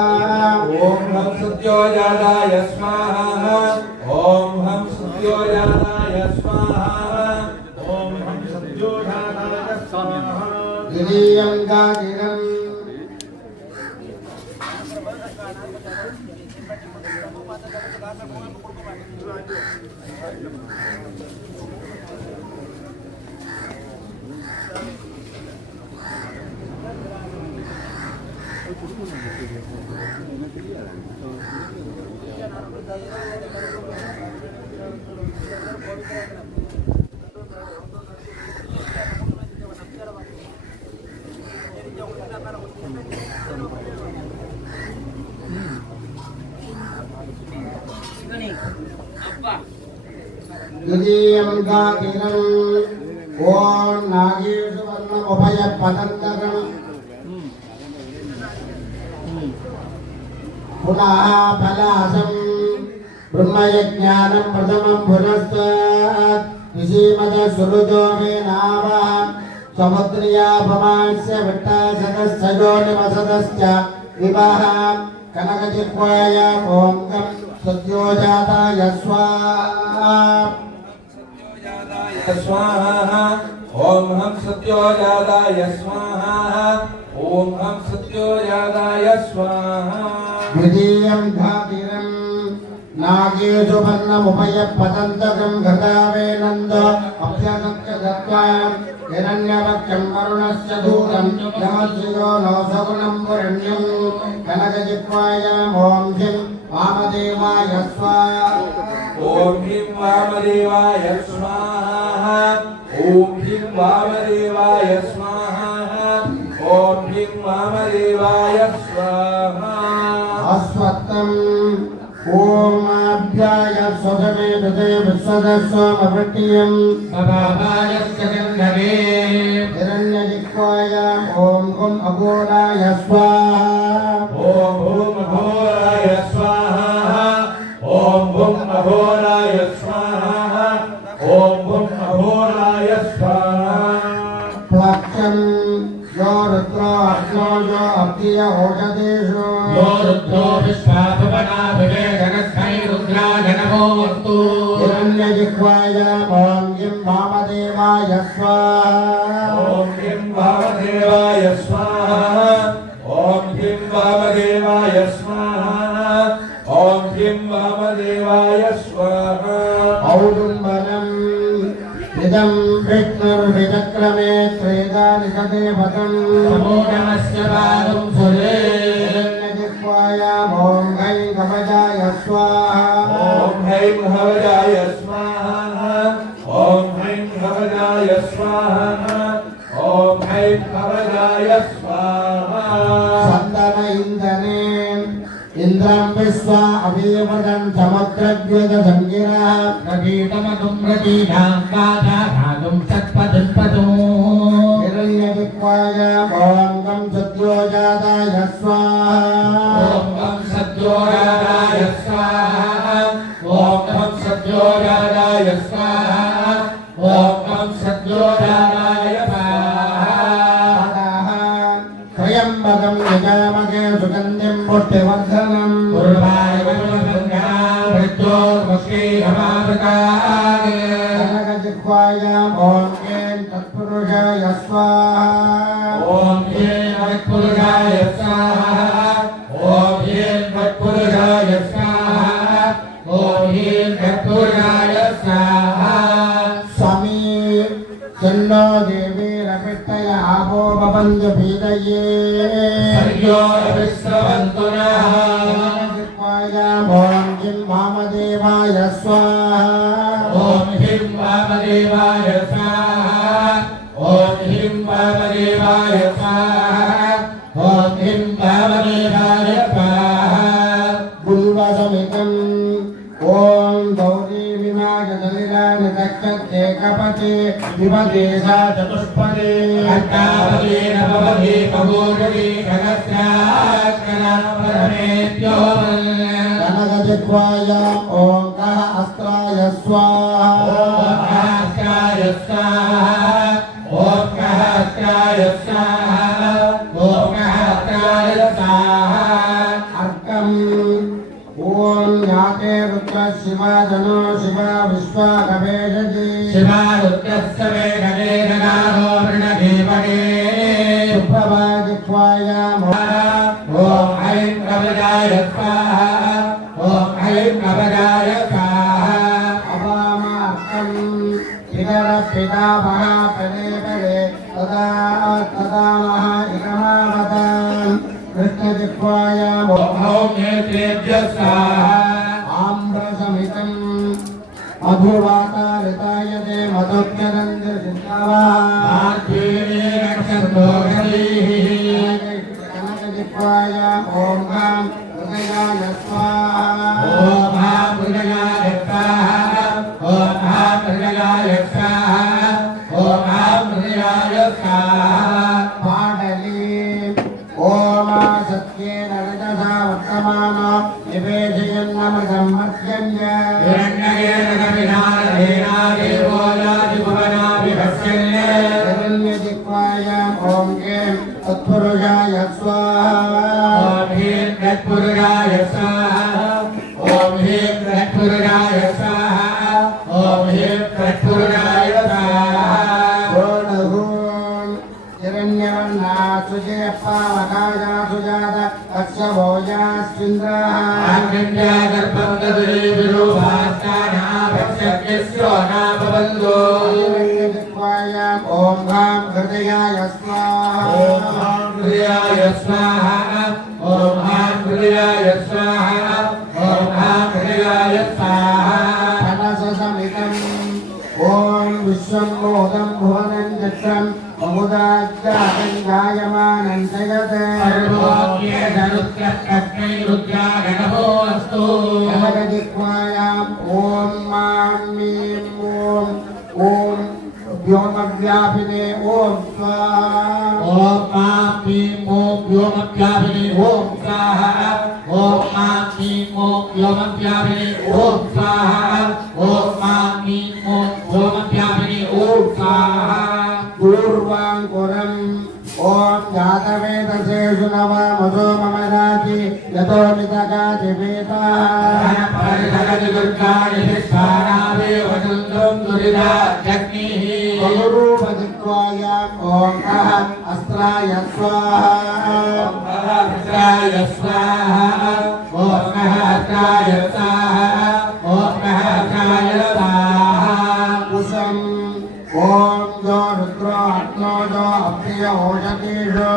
ओम हम सत्यो जाताय स्वाहा ओम हम सत्यो जाताय स्वाहा ओम हम सत्यो जाताय स्वाहा द्वितीयं गादिरम् द्वितीयं गादिरम् ॐ नागेशवर्णमुभयपदन्तरम् पुनः फलासं ब्रह्मयज्ञानं प्रथमं पुरस्तात् श्रीमदसुरुजो वेनावः समुद्रियापमास्य विट्टा सतश्च जोनिमसतश्च विवाह कनकजिह्वाय ॐ गं सद्यो जाताय स्वाहा स्वाहा ओम हम सत्यो जाताय स्वाहा ओम हम सत्यो जाताय स्वाहा द्वितीयं घातिरम् नागेशुवर्णमुभयपदन्तकं घृतावेनन्द अभ्यसत्य दत्त्वा हिरण्यवक्षं वरुणस्य दूतं नमस्यो नो सगुणं वरण्यं कनकजिह्वाय ॐ ह्रीं वामदेवाय स्वाहा ओम ह्रीं वामदेवाय स्वाहा ओम ह्रीं वामदेवाय स्वाहा ओम ह्रीं वामदेवाय स्वाहा अस्वत्तम् ओमाभ्याय स्वसमे दते विश्वदस्वमवृत्तियम् बाबायस्य गन्धवे हिरण्यजिह्वाय ॐ गुं अघोराय स्वाहा ओम भूम अघोराय स्वाहा ओम भूम अघोराय स्वाहा ओम भूम अघोराय स्वाहा प्लक्षम् यो रुद्रो अग्नो यो अब्धिय ओषधेषु यो रुद्रो विश्वाभवनाभिवे जगत्सै रुद्राय नमोऽस्तु हिरण्यजिह्वाय ॐ गिं वामदेवाय स्वाहा ओम ह्रीं वामदेवाय स्वाहा ओम ह्रीं वामदेवाय स्वाहा ओम ह्रीं वामदेवाय स्वाहा औडुम्बरम् इदं विष्णुर्विचक्रमे त्रेदानि सदेवतम् नमोऽस्य पादं सुरे हिरण्यजिह्वाय ॐ ऐं कवचाय स्वाहा ओम ऐं हवजाय स्वाहा ओम ऐं हवजाय स्वाहा ओम ऐं हवजाय स्वाहा सन्दन इन्दने इन्द्रं विश्वा अभिवदन् समुद्रद्वैतसङ्गिरः प्रकीटमधुं प्रकीटां कादाघातुं सत्पदुष्पदुं हिरण्यजिह्वाय ॐ गं सद्यो जाताय स्वाहा ओम गं सद्यो जाताय स्वाहा ओम गं सद्यो जाताय स्वाहा ओम गं सद्यो जाताय स्वाहा त्र्यम्बकं यजामहे सुगन्धिं पुष्टिवर्धनम् पूर्वाय वरुणसंज्ञां मृत्योर्मुष्टिरमामृताय कनकजिह्वाय ॐ येन तत्पुरुषाय स्वाहा ओम येन वत्पुरुषाय स्वाहा ओम येन वत्पुरुषाय स्वाहा ओम येन वत्पुरुषाय स्वाहा स्वामी चन्नो देवीरपिट्टय आपो भवन्तु पीतये हर्यो विश्रवन्तु नः कनकजिह्वाय ॐ गिं वामदेवाय स्वाहा ओम ह्रीं वामदेवाय स्वाहा ॐ ह्रीं वामदेवाय स्वाहा ॐ ह्रीं वामदेवाय स्वाहा गुल्वसमितम् ॐ गौरी विनाय सलिलान दक्षते कपते विपदे सा चतुष्पदे अट्टापदे नवपदे पगोदरे खगस्यात्करापरमेत्यो कनकजिह्वाय ॐ कः अस्त्राय स्वाहा ओंकाराय स्वाहा ओंकाराय स्वाहा ओंकाराय स्वाहा अर्कम् ॐ ज्ञाते रुद्र शिवा जनो शिवा विश्वाकवेशजी शिवा रुद्रस्य वेदने नगारो वृणदेवने सुप्रभाजिह्वाय ॐ ऐं कवचाय स्वाहा ॐ ऐं कवचाय स्वाहा अवामार्कम् पितरपितामह परे परे तदा तदामः इकमावताम् कृष्णजिह्वाय ॐ नेत्रेभ्यः स्वाहा आम्रसमितम् मधुवातारिताय ते मधुज्ञरन्ति आत्मेने रक्षन्तोषधीः कनकजिह्वाय ॐ हां हृदयाय स्वाहा ॐ हां हृदयाय स्वाहा ॐ हां हृदयाय स्वाहा ॐ हां हृदयाय स्वाहा पाडली ॐ सत्येन रजसा वर्तमानो निवेशयन्नमृतं मर्त्यञ्च हिरण्यगेरकविनारधेनादेवो यादिभुवनाभिभस्यन्ने हिरण्यजिह्वाय ॐ ऐं तत्पुरुषाय स्वाहा ॐ ह्रीं तत्पुरुषाय स्वाहा ॐ ह्रीं तत्पुरुषाय स्वाहा ॐ ह्रीं तत्पुरुषाय स्वाहा ॐ हिरण्यवर्णा सुजयपावकाया सुजात अक्षभोजास्विन्द्रः हिरण्यजिह्वाय ॐ हां हृदयाय स्वाहा ॐ हां हृदयाय स्वाहा ॐ हां हृदयाय स्वाहा ॐ हां हृदयाय स्वाहा मनससमितम् ॐ विश्वं मोदं भुवनं चक्रं बहुदाज्ञातं जायमानं जयत् कनकजिह्वायाम् ॐ मां मीं ॐ व्योमव्यापिने ॐ स्वाहा ॐ मां ह्रीं ॐ व्योमव्यापिने ॐ स्वाहा ॐ मां ह्रीं ॐ व्योमव्यापिने ॐ स्वाहा ॐ मां ह्रीं ॐ व्योमव्यापिने ॐ स्वाहा पूर्वाङ्कुरम् ॐ जातवेदसेषु नवमसो मम राजि यतो नितगातिवेदः बहुरूपजिह्वायाम् ॐ कः अस्त्राय स्वाहा अस्त्राय स्वाहा ॐ कः अस्त्राय स्वाहा ॐ कः अस्त्राय स्वाहा कुशम् ॐ जो रुद्रो अग्नो जो अप्रिय ओषधीषु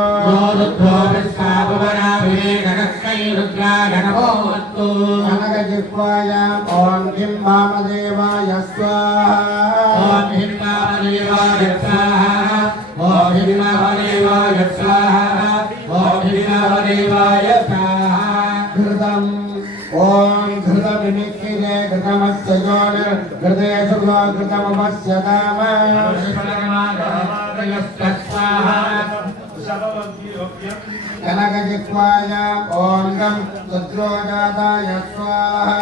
कनकजिह्वायाम् ॐ किं वामदेवाय स्वाहा घृतम् ॐ घृतमिमिक्किरे घृतमस्य योनिर्घृते शुक्लो घृतमपस्य दाम कनकजिह्वायाम् ॐ गं रुद्रोजाताय स्वाहा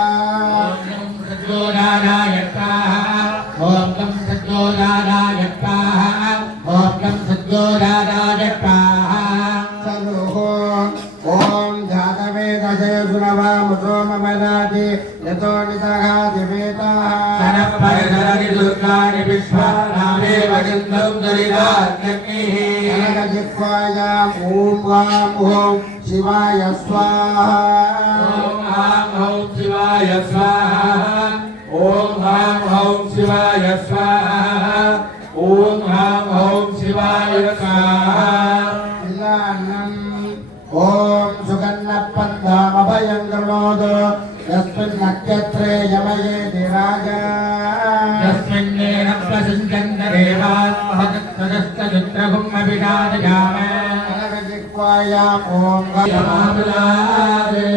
सरुः ॐ जातवेदसेषु नवमसो मम राजि यतो नितगातिवेदः कनकजिह्वायाम् ॐ वां ॐ शिवाय स्वाहा शिवाय स्वाहा ॐ हां ॐ शिवाय स्वाहा ॐ हां ॐ शिवाय स्वाहा ॐ सुगन्धपन्थामभयं कृणोतु यस्मिन् नक्षत्रे यमयेति राजा यस्मिन्नेन प्रसिञ्चन्त देवाः तदस्तचित्रहुम्मपिडादयामे कनकजिह्वायाम् ॐ यमामलादे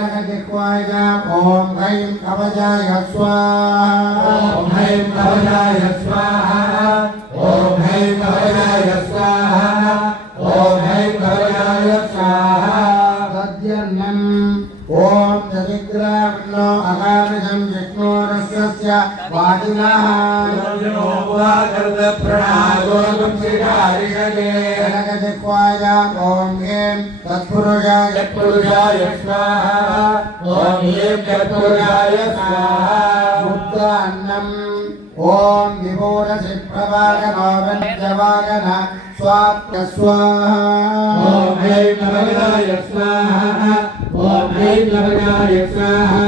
कनकजिह्वायाम् ॐ ह्रीं कवचाय स्वाहा ॐ हैं कवचाय स्वाहा ॐ हैं कवचाय स्वाहा ॐ हैं कवचाय स्वाहा तद्यन्नम् ॐ जनिग्राविन्नो अगामिजं विष्णोरस्य वाजिनः कनकजिह्वायाम् ॐ ह्रीं तत्पुरुषाय तत्पुरुषाय स्वाहा ॐ ह्रीं तत्पुरुषाय स्वाहा मुद्रान्नम् ॐ विभूरसिप्रवागनो वन्द्यवागन स्वाप्य स्वाहा ॐ हैं कवचाय स्वाहा ॐ हैं कवचाय स्वाहा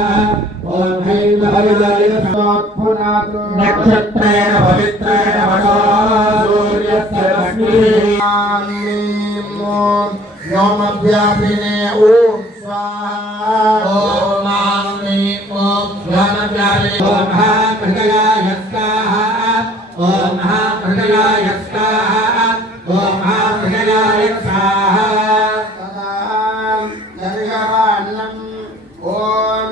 ॐ हैं कवचाय स्वाहा पुनातु नक्षत्रेण पवित्रेण वशो सूर्यस्य रश्मिः व्योमव्यापिने ॐ स्वाहा ॐ व्योमव्यापिने ॐ महामृगयाय स्वाहा ॐ महामृगयाय स्वाहा ॐ महामृगयाय स्वाहा तदा जर्यवान्नम् ॐ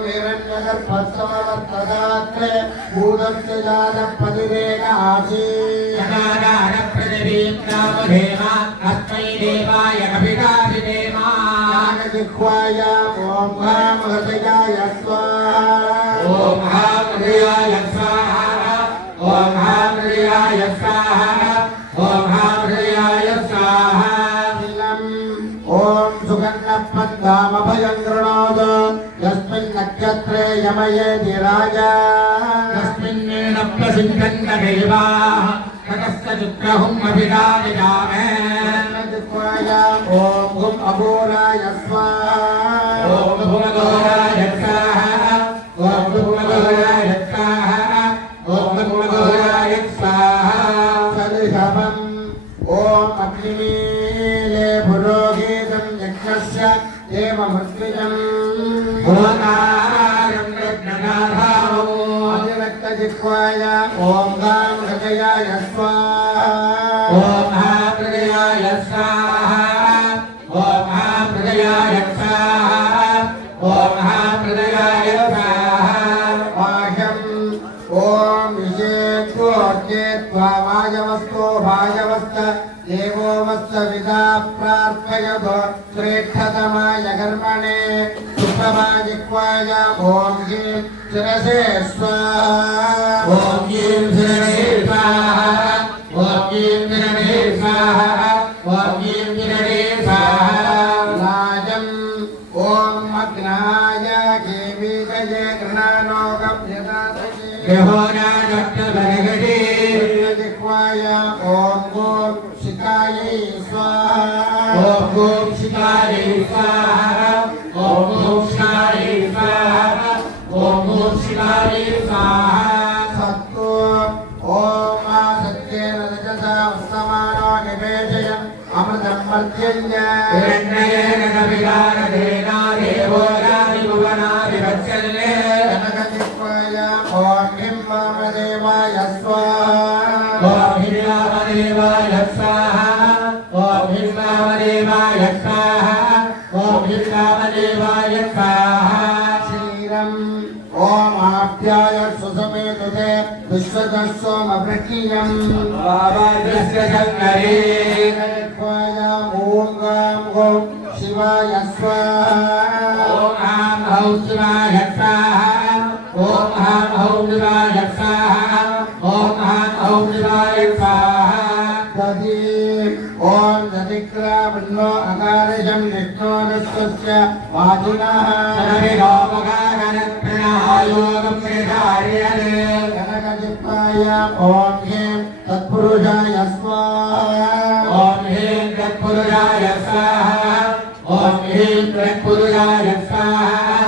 हिरण्यगर्भस्तवत्तदात्रे भूतस्य जातपतिरेक आसीत् सदादानप्रतिदीं नामधेम अस्मै देवाय कपिलादिदेवा कनकजिह्वायाम् ॐ महामृगयाय स्वाहा ॐ महामृगयाय स्वाहा ॐ महामृगयाय स्वाहा ॐ महामृगयाय स्वाहा ॐ सुगन्धपद्मामभयं गृणोतु यस्मिन् नक्षत्रे यमयेति राजा तस्मिन्नेन प्रसिद्धन्न देवाः ततस्तचित्रहुम्मपिडादयामे कनकजिह्वायाम् ॐ गुं अघोराय स्वाहा ॐ भुवगोराय स्वाहा ॐ भुवगोराय स्वाहा ॐ भुवगोराय स्वाहा सरिषभम् ॐ अग्निमीले पुरोहितं यक्षस्य देवमृत्युजम् भुवनारं रत्नगाधामो अधिरक्तजिह्वायाम् ॐ गां हृदयाय स्वाहा ॐ महामृगयाय स्वाहा ॐ महामृगयाय स्वाहा ॐ महामृगयाय स्वाहा बाह्यम् ॐ विजेत्वो अर्जेत्वा वायवस्तो भायवस्त देवोमस्त विदा प्रार्थयतो श्रेष्ठतमाय कर्मणे सुप्रभाजिह्वायाम् ॐ ह्रीं शिरसे स्वाहा ॐ ह्रीं शिरसे स्वाहा ॐ ह्रीं शिरसे स्वाहा ॐ ह्रीं शिरसे स्वाहा राजम् ॐ मग्नाय केवीकये गृणानोगं यदातये ग्रहोणादत्तबलगटे जिह्वायाम् ॐ गों शिखायै स्वाहा ॐ शिखायै स्वाहा ॐ शिखायै स्वाहा ॐ शिखायै स्वाहा सत्तु ॐ सत्येन रजसा वस्तमानो निवेशयन् अमृतं मर्त्यञ्च हिरण्येन कपिलादधेना देवो राजिभुवनादिवत्सल्ये कनकजिह्वायाम् ॐ ह्रीं वामदेवाय स्वाहा ॐ हिरण्यवामदेवाय स्वाहा ॐ हिरण्यवामदेवाय स्वाहा ॐ हिरण्यवामदेवाय स्वाहा क्षीरम् ॐ आप्याय सुसमेतुते विश्वतः सोमवृष्टियम् वावाद्रस्य शङ्करे कनकजिह्वायाम् ॐ गां गौं शिवाय स्वाहा ॐ हां हौं शिवाय स्वाहा ॐ हां हौं शिवाय स्वाहा ॐ हां हौं शिवाय स्वाहा दधि ॐ दधिग्रावन्नो अकार्यं विष्णोरस्य वाजिनः सर्वोपकारणप्रणायोगं निर्धारयते कनकजिह्वायाम् ॐ ह्रीं तत्पुरुषाय स्वाहा ॐ ह्रीं तत्पुरुषाय स्वाहा ॐ ह्रीं तत्पुरुषाय स्वाहा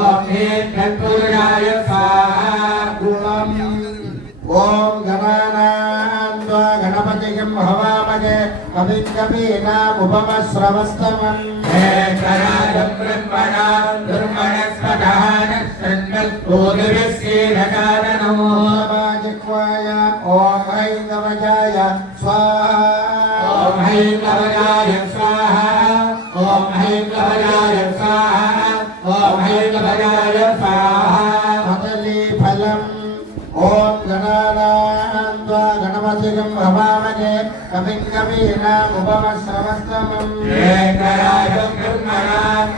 ॐ ह्रीं तत्पुरुषाय स्वाहा गुणम् ॐ गणानां त्वा गणपतिं हवामहे कविं कवीनामुपमश्रवस्तमम् हेतराजं ब्रह्मणा दुर्मणस्पदानः सन्नत्तोदिभिस्येधकारणो जिह्वायाम् ॐ ऐं कवचाय स्वाहा ह्रीं कवचाय स्वाहा ॐ ह्रीं कवचाय स्वाहा ॐ ह्रीं कवचाय स्वाहा कदलीफलम् ॐ गणानां त्वा गणपतिं हवामहे कविं कवीनामुपमश्रवस्तमम् एकराजं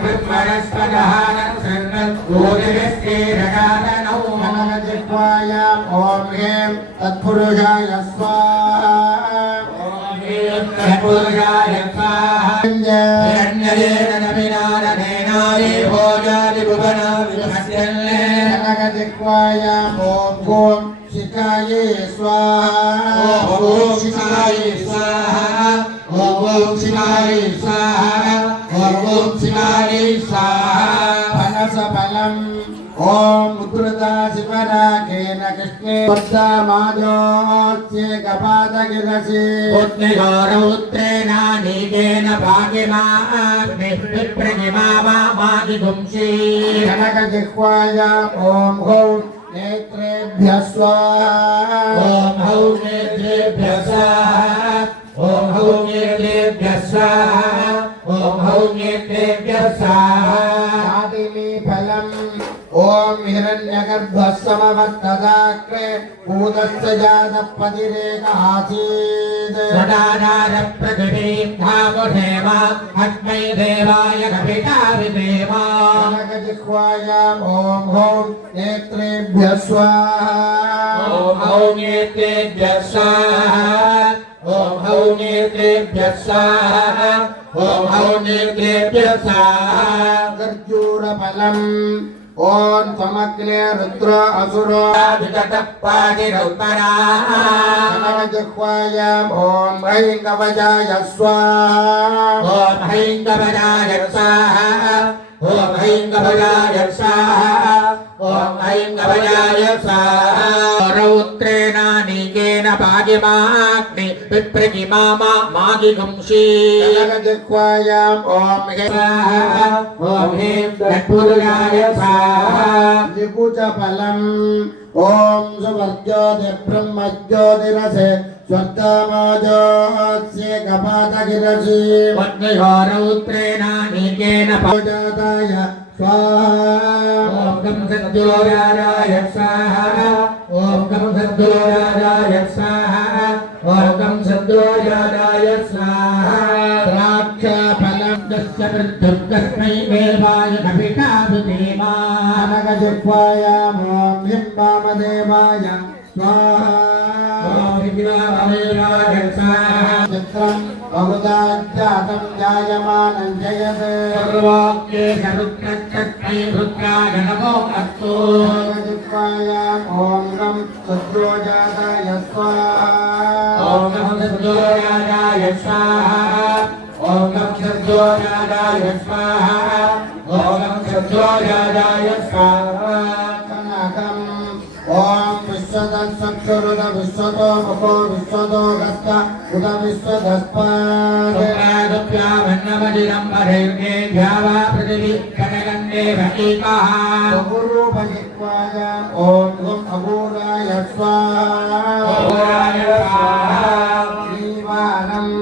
ब्रह्मणस्पदहानं शृण्वन् जिह्वायाम् ॐ ह्रीं तत्पुरुषाय स्वाहा तत्पुरुषाय स्वाहा हिरण्यदेन नमिनाननेनाये भोजादिभुवना विभस्यन्ने जिह्वायाम् ॐ ॐ शिखाये स्वाहा ॐ शिवाय स्वाहा ॐ शिवाय स्वाहा ॐ शिवाय स्वाहा फलसफलम् ॐ उद्धृता शिवराकेन कृष्णे वर्धमाजोऽस्येकपादगिरसि पुत्रिगौरौत्रेणानीकेन भाग्यमादिगुंसि कनकजिह्वायाम् ॐ हौं नेत्रेभ्यः स्वाहा ॐ हौ नेत्रेभ्यः स्वाहा ॐ हौ नेत्रेभ्यः स्वाहा ॐ हौ नेत्रेभ्यः स्वाहा फलम् ॐ हिरण्यगर्भः समवर्तदाग्रे भूतस्य जातपतिरेक आसीत् सदाधारप्रतिभीं धामुधेम अस्मै देवाय कविताविदेम कनकजिह्वायाम् ॐ हौं नेत्रेभ्यः स्वाहा ॐ हौ नेत्रेभ्यः स्वाहा ॐ हौ नेत्रेभ्यः स्वाहा ॐ हौ नेत्रेभ्यः स्वाहा गर्जूरफलम् ॐ समग्ने रुद्र असुरो कनकजिह्वायाम् ॐ ह्रीं कवचाय स्वाहा ॐ ह्रीं कवचाय स्वाहा ॐ ह्रीं कवचाय स्वाहा ॐ ह्रीं कवचाय स्वाहा रौत्रेणानीकेन पागिमाग्नि विप्रजिमामा मागिगुंसि कनकजिह्वायाम् ॐ स्वाहा ॐ ह्रीं तत्पुरुषाय स्वाहा निकुचफलम् ॐ सुवर्ज्योतिर्ब्रह्मज्योतिरसे स्वर्गमाजोऽस्येकपादगिरसि वह्निहोरौत्रेणानीकेन जाताय स्वाहा ॐ गं सद्योराजाय स्वाहा ॐ गं सद्योराजाय स्वाहा ॐ गं सद्योराजाय स्वाहा द्राक्षफलम् तस्य मृत्युर्कस्मै देवाय कविताभिधीमा कनकजिह्वायाम् ॐ हिम्बामदेवाय स्वाहा चित्रम् बहुदाज्जातं जायमानं जयत् सर्वोक्ते सरुद्रस्तस्मै रुद्राय नमो अस्तु कनकजिह्वायाम् ॐ गं सद्योजाताय स्वाहा ॐ गं सद्योराजाय स्वाहा ॐ गं सद्योराजाय स्वाहा ॐ गं सद्योराजाय स्वाहा कनकम् ॐ विश्वदक्षुरुद विश्वतो मुखो विश्वतो गस्त उद विश्वदस्पात् सुप्रादुप्यामन्नमजिरम्बरैर्गेभ्यावा पृथिवी कनकन्देव एकाः गुरुपजिह्वायाम् ॐ गुं अघोराय स्वाहा अघोराय स्वाहा श्रीवानम्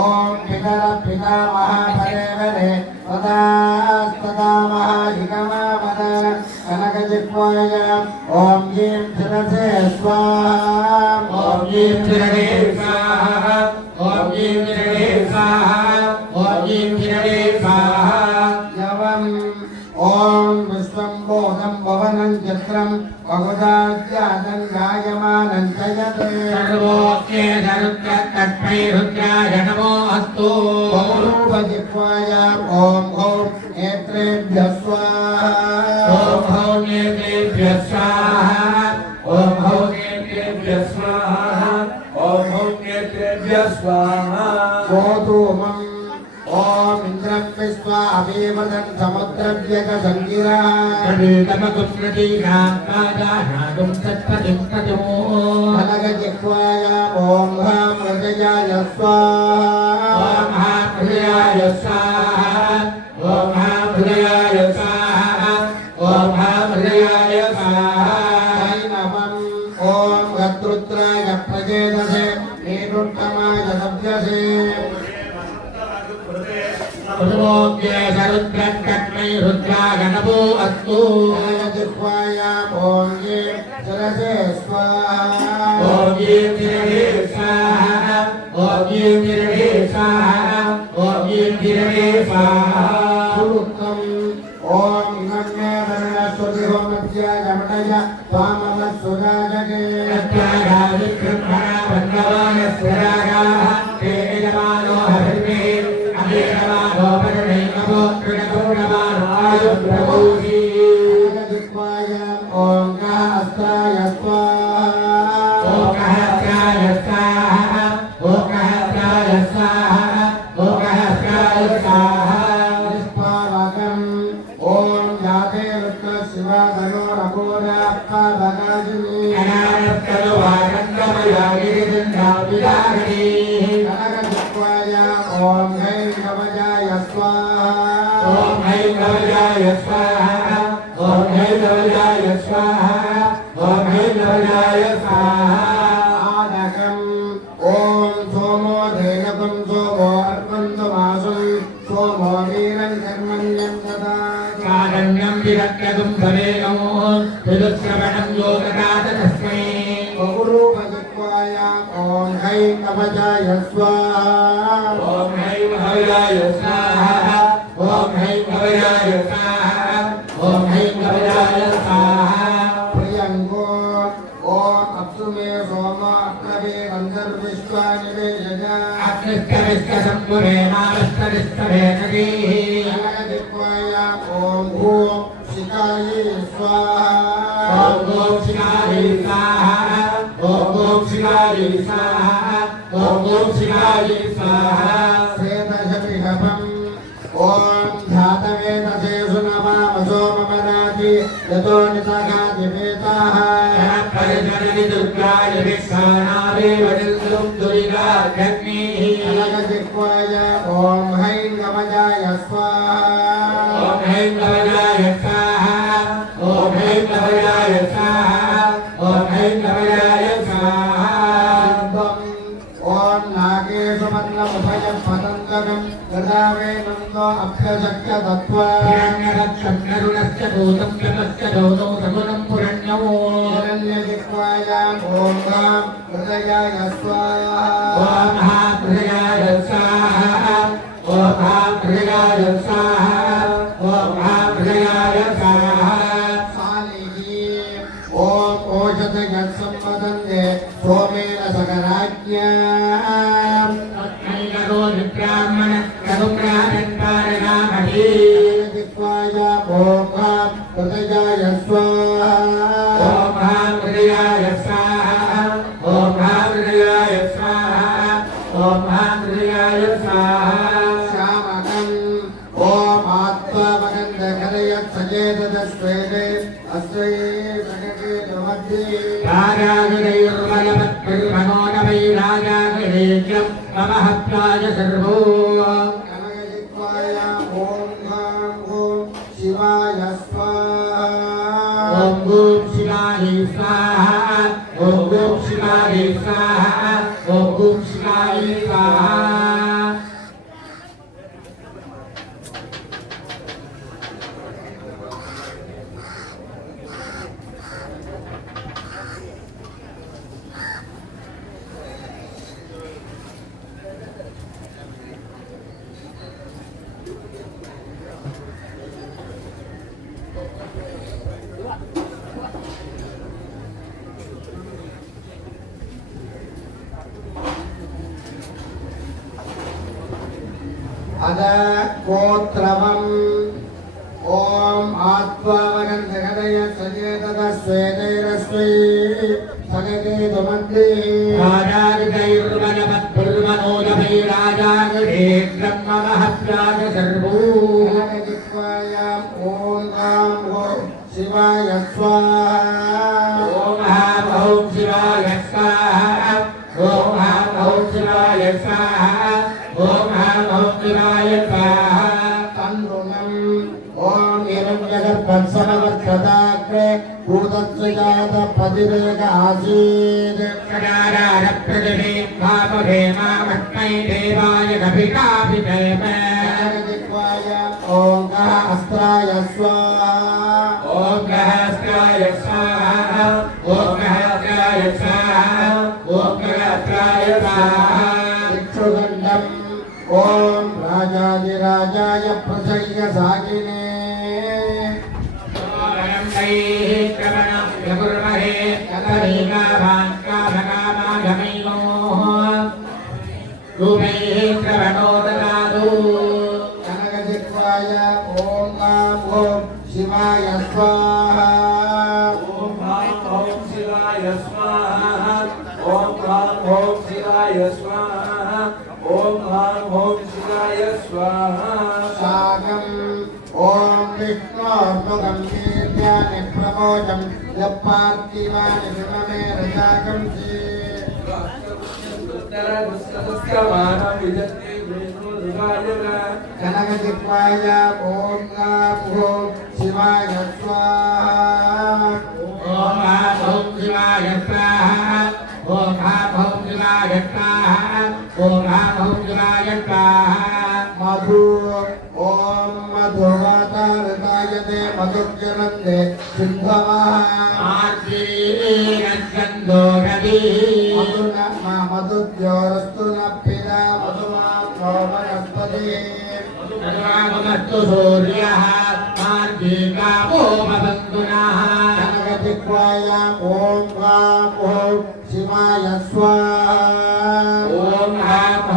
ॐ पितरपितामहापरेवरे तदा महाधिकमावद कनकजिह्वायाम् ॐ ह्रीं शिरसे स्वाहा ॐ ह्रीं शिरसे स्वाहा ॐ ह्रीं शिरसे स्वाहा ॐ ह्रीं शिरसे स्वाहा यवम् ॐ विश्वम्भोगं भवनं चित्रम् बहुदाज्जातं गायमानं जयत् सर्वोक्ते सरुद्रस्तस्मै रुद्राय नमो अस्तु बहुरूपजिह्वायाम् ॐ हौं नेत्रेभ्यः स्वाहा ॐ हौ नेत्रेभ्यः स्वाहा ॐ हौ नेत्रेभ्यः स्वाहा ॐ हौ नेत्रेभ्यः स्वाहा गोधूमम् ॐ इन्द्रं विश्वा अभिवदन् समुद्रव्यगसङ्गिरः कवितमकुस्मृतीनां पादानादुं सत्पतिं पतिमो कनकजिह्वायाम् ॐ हां हृदयाय स्वाहा ॐ हां हृदयाय स्वाहा ॐ हां हृदयाय स्वाहा ॐ हां हृदयाय स्वाहा वैनवम् ॐ गद्रुद्राय प्रचेदसे वीरुत्तमाय लभ्यसे रुद्रोग्ये सरुद्रत्तमै रुद्रागणपो अस्तु जिह्वायाम् ॐ ह्रीं सरसे स्वाहा ॐ ह्रीं धिरणे स्वाहा ॐ ह्रीं धिरणे स्वाहा ॐ ह्रीं धिरणे स्वाहा सुरुक्तम् ॐ इमन्मे वरुणस्वति होमस्य यमटय त्वामवत्सुराजगे तत्रागाविक्रमणा वन्दवानस्वरागाः ते यजमानो हरिणे अभिनवानो वरुणैकवो तृणगौरवानो आयुर्प्रभूषि जिह्वायाम् ॐ गास्ताय स्वाहा ओकहस्राय स्वाहा ओकहस्राय स्वाहा ओकहस्राय स्वाहा निष्पावकम् ॐ याते रुद्रशिवाधनो रघोराप्पावकाजिनी अनारस्तनो वागन्दमयागिरिदन्धापिदारिणी कनकजिह्वायाम् ॐ हैं कवचाय स्वाहा ॐ हैं कवचाय स्वाहा ॐ हैं कवचाय स्वाहा ॐ हैं कवचाय स्वाहा आदकम् ॐ सोमो धेनकं सोमो अर्पन्तमासं सोमो वीरं कर्मण्यं ददा कादन्यं विरक्तुं भवेमो त्रिदुश्रवणं योगदात तस्मै बहुरूपजिह्वायाम् ॐ हैं कवचाय स्वाहा ॐ हैं कवचाय स्वाहा ॐ हैं कवचाय स्वाहा ॐ हैं कवचाय स्वाहा प्रियङ्गो ॐ अप्सु मे सोम अप्नवे गन्धर्विश्वानि मे यजा अग्निष्टविष्टसम्पुरे नारस्तविष्टवे नदीः कनकजिह्वायाम् ॐ भूं शिखायै स्वाहा ॐ ॐ शिखायै स्वाहा ॐ ॐ शिखायै स्वाहा ॐ ॐ शिखायै स्वाहा श्वेतशपिषभम् ॐ धातवेदसे सुनवामसो ममराति यतो नितगादिवेताः परिजननि दुर्गाय विश्वानावे वदिन्दुं दुरिगाग्निः कनकजिह्वाय ॐ हैं गमजाय स्वाहा ॐ हैं कवचाय स्वाहा ॐ हैं कवचाय स्वाहा ॐ हैं कवचाय स्वाहा ॐ नागेषु मन्नमुभयं पतङ्गं गदावेनन्दो अभ्यशक्य दत्त्वा हिरण्यरक्षं करुणस्य भूतं कृतस्य दोषो सगुणं पुरण्यो हिरण्यजिह्वायाम् ॐ गां हृदयाय स्वाहा ॐ महाहृदयाय स्वाहा ॐ महाहृदयाय स्वाहा ॐ महाहृदयाय स्वाहा सालिनी ॐ ओषधयत्सम्पदन्ते सोमेन सकराज्ञाम् तस्मै करो विब्राह्मण करुब्राह्मण पारगामहि जिह्वायाम् ॐ गां हृदयाय स्वाहा ॐ महाहृदयाय स्वाहा ॐ महाहृदयाय स्वाहा ॐ महाहृदयाय स्वाहा श्यामकम् ॐ आत्मावगन्धकरयत् सचेतदस्वेदे अस्मै सगकेतुमध्ये राजागिरैर्बलवत्पिर्मनोनवैराजागिरेज्यं मम हत्याय सर्वो कनकजिह्वायाम् ॐ गां ॐ शिवाय स्वाहा ॐ ॐ शिवाय स्वाहा ॐ ॐ शिवाय स्वाहा ॐ ॐ शिवाय स्वाहा अद गोत्रवम् ॐ आत्मावगन्धकरयत् सचेतदस्वेदैरस्मै सगकेतुमध्ये राजागिरैर्बलवत्पिर्मनोनवैराजागिरेज्यं मम हत्याय सर्वो कनकजिह्वायाम् ॐ गां ॐ शिवाय स्वाहा ॐ शिवाय स्वाहा ॐ शिवाय स्वाहा ॐ शिवाय स्वाहा तन्नृणम् ॐ हिरण्यगर्भत्समवर्धताग्रे भूतस्य जातपतिरेक आसीत् कदारप्रतिमे भावभेमामस्मै देवाय कपिकाभिजयमे गणगजिह्वाय ॐ अस्त्राय स्वाहा ॐ सहस्राय स्वाहा ॐ सहस्राय स्वाहा ॐ सहस्राय स्वाहा इक्षुगण्डम् ॐ राजाधिराजाय प्रसह्य सागिने श्रवणं यकुर्महे कलरीकाभाङ्काभकामागमैनो रूपैः श्रवणो ददातु गणगजिह्वाय ॐ शिवाय स्वाहा ॐ शिवाय स्वाहा ॐ शिवाय स्वाहा ॐ शिवाय स्वाहा सागम् ॐ विष्णोर्मुखं वीर्याणि प्रमोदं यप्पार्थिवानि विममे रजाकं कनकजिह्वाय ॐ शिवाय स्वाहा ॐ शिवाय स्वाहा ॐ शिवाय स्वाहा ॐ शिवाय स्वाहा मधु ॐ मधुवातारतायते मधुज्जलन्ते सिन्धवः आर्जीरस्कन्दो नदीः मधुज्योरस्तु न पिता मधुमात्रो वनस्पतिः मधुमागमस्तु सूर्यः मार्गीकामो मदन्तुनः कनकजिह्वाय ॐ शिवाय स्वाहा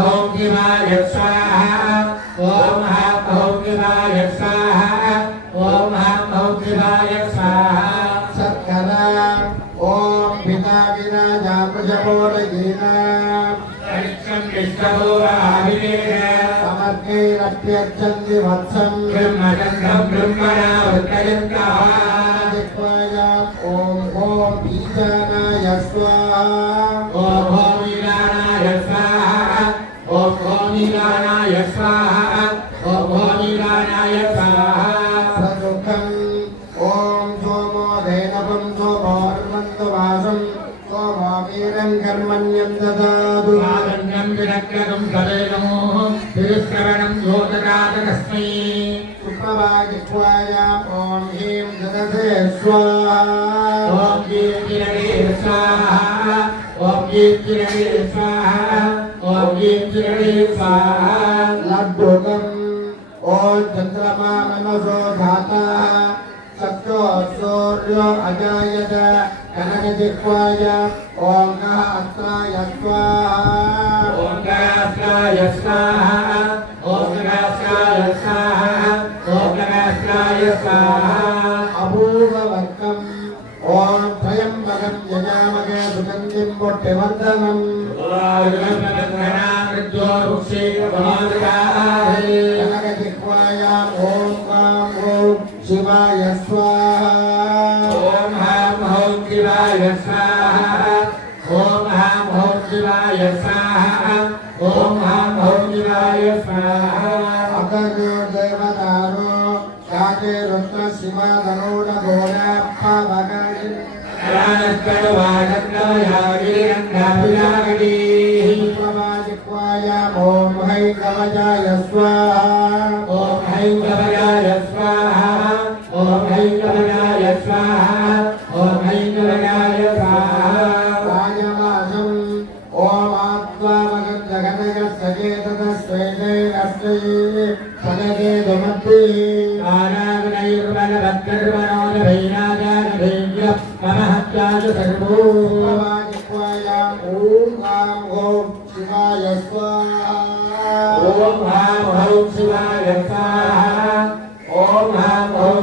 ॐ शिवाय स्वाहा ॐ शिवाय स्वाहा ॐ शिवाय स्वाहा सत्करा ॐ पिता विराजामृजमोदयेन परिक्षं विष्णुवाभिवेद समर्गैरप्यर्चन्ति वत्सं ब्रह्मचन्द्रं ब्रह्मणा वर्तयन्तः जिह्वाय ॐ बीजानाय स्वाहा ॐ वीराणाय स्वाहा ॐ वीराणाय स्वाहा ॐ वीराणाय स्वाहा प्रदुःखम् ॐ सोमो धेनवं सोमोर्वन्तु वासं सोमो वीरं कर्मण्यं ददातु आगन्यं विरक्यतं सवेदमो तिरुश्रवणं योददात तस्मै सुप्रभाजिह्वाय ॐ ह्रीं जगते स्वाहा ॐ कीर्तिरणे स्वाहा ॐ कीर्तिरणे स्वाहा ॐ कीर्तिरणे स्वाहा लड्डुकम् ॐ चन्द्रमा मनसो धातः सत्यो सूर्यो अजायत कनकजिह्वाय ॐ अस्त्राय स्वाहा ॐ सहस्राय स्वाहा ॐ सहस्राय स्वाहा ॐ सहस्राय स्वाहा अपूर्ववर्गम् ॐ त्र्यम्बकं यजामहे सुगन्धिं पुष्टिवर्धनम् कनकजिह्वाय ॐ शिवाय स्वाहा ॐ शिवाय स्वाहा ॐ शिवाय स्वाहा ॐ शिवाय स्वाहा अगर्यो देवदारो काके रुद्र शिवा धनोड घोड़ा पावगानि प्रभाजिह्वाय ॐ हैकवचाय स्वाहा ॐ हैकवचाय स्वाहा ॐ हैकवचाय स्वाहा ॐ हैकवचाय स्वाहा राजमासम् ॐ आत्मावगं जगनयस्सचेतनस्वेदैरस्मै सगकेतुमध्ये प्रभाजिह्वाय ॐ शिवाय स्वाहा ॐ शिवाय स्वाहा ॐ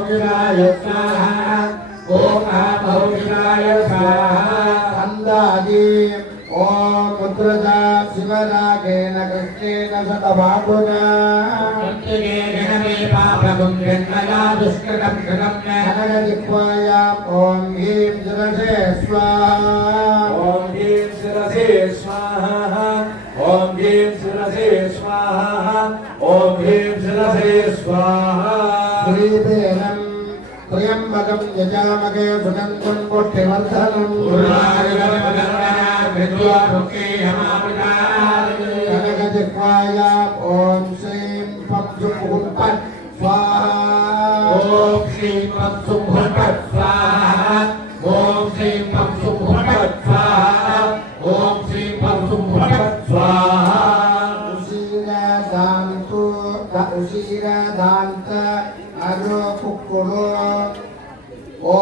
शिवाय स्वाहा ॐ शिवाय स्वाहा अन्दादि ॐ पुत्रदा शिवरागेन कृष्णेन सतबाहुना कनकजिह्वाय ॐ ह्रीं शिरसे स्वाहा ॐ ह्रीं शिरसे स्वाहा ॐ ह्रीं शिरसे स्वाहा ॐ ह्रीं शिरसे स्वाहा श्रीवेणं त्र्यम्बकं यजामहे सुगन्धं पुष्टिवर्धनम् कृत्वा रुके हमामृतात् कनकजिह्वायाम् ॐ श्रीं फं सुं हुं फट् स्वाहा ॐ श्रीं फं सुं हुं फट् स्वाहा ॐ श्रीं फं सुं हुं फट् स्वाहा ॐ श्रीं फं सुं हुं फट् स्वाहा उशीरादान्त अरो कुक्कुरो ॐ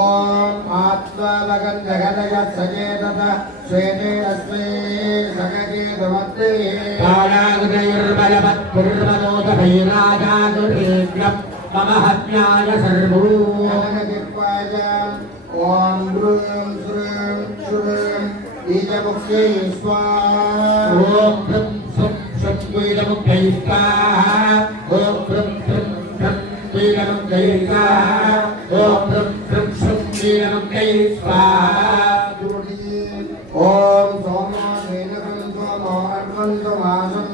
आत्मावगन्धगदय सचेतत स्वेनेरस्मै सगगेतमत्ते कालाग्रयुर्बलवत्पुर्वनोदभैराजागुर्वेद्यं मम हत्याय सर्वो कनकजिह्वायाम् ॐ ह्रूं श्रूं श्रूं बीजमुख्यै स्वाहा ॐ भ्रं स्वं स्वं द्वैतमुख्यै स्वाहा ॐ भ्रं भ्रं भ्रं द्वैतमुख्यै स्वाहा ॐ भ्रं भ्रं स्वं द्वैतमुख्यै स्वाहा ॐ सोमो धेनकं सोमो अर्वन्तो मासम्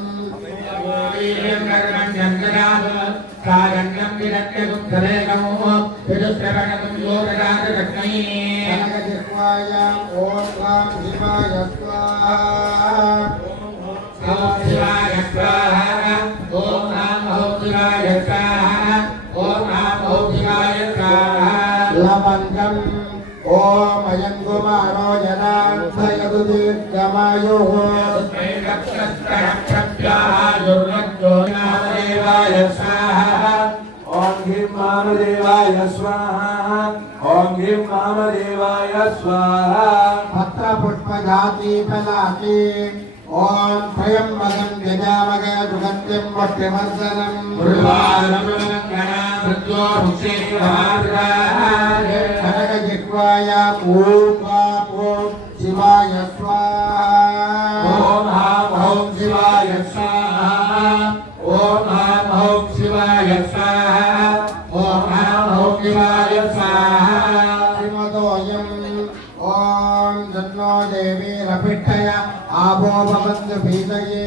वीर्यं कर्मण्यं ददातु कारणं विरक्तमुत्तरेकमो विदुश्रवणं योगदातरत्नै कनकजिह्वायाम् ॐ ह्रां शिवाय स्वाहा ॐ शिवाय स्वाहा ॐ ह्रां ॐ शिवाय स्वाहा ॐ ह्रां ॐ शिवाय स्वाहा लवङ्गम् ॐ अयं कुमारो जनार्दयतु दीर्घमायुः देवाय स्वाहा ॐ ह्रीं वामदेवाय स्वाहा ॐ ह्रीं वामदेवाय स्वाहा पत्रपुष्पजाति फलाति ॐ त्र्यम्बकं यजामहे सुगन्धिं वट्टिवर्धनम् कनकजिह्वायाम् ॐ शिवाय स्वाहा ॐ हां ॐ शिवाय स्वाहा ॐ हां ॐ शिवाय स्वाहा ॐ हां ॐ शिवाय स्वाहा श्रीमदोऽयम् ॐ जन्नो देवीरपिष्ठय आपो भवन्तु पीतये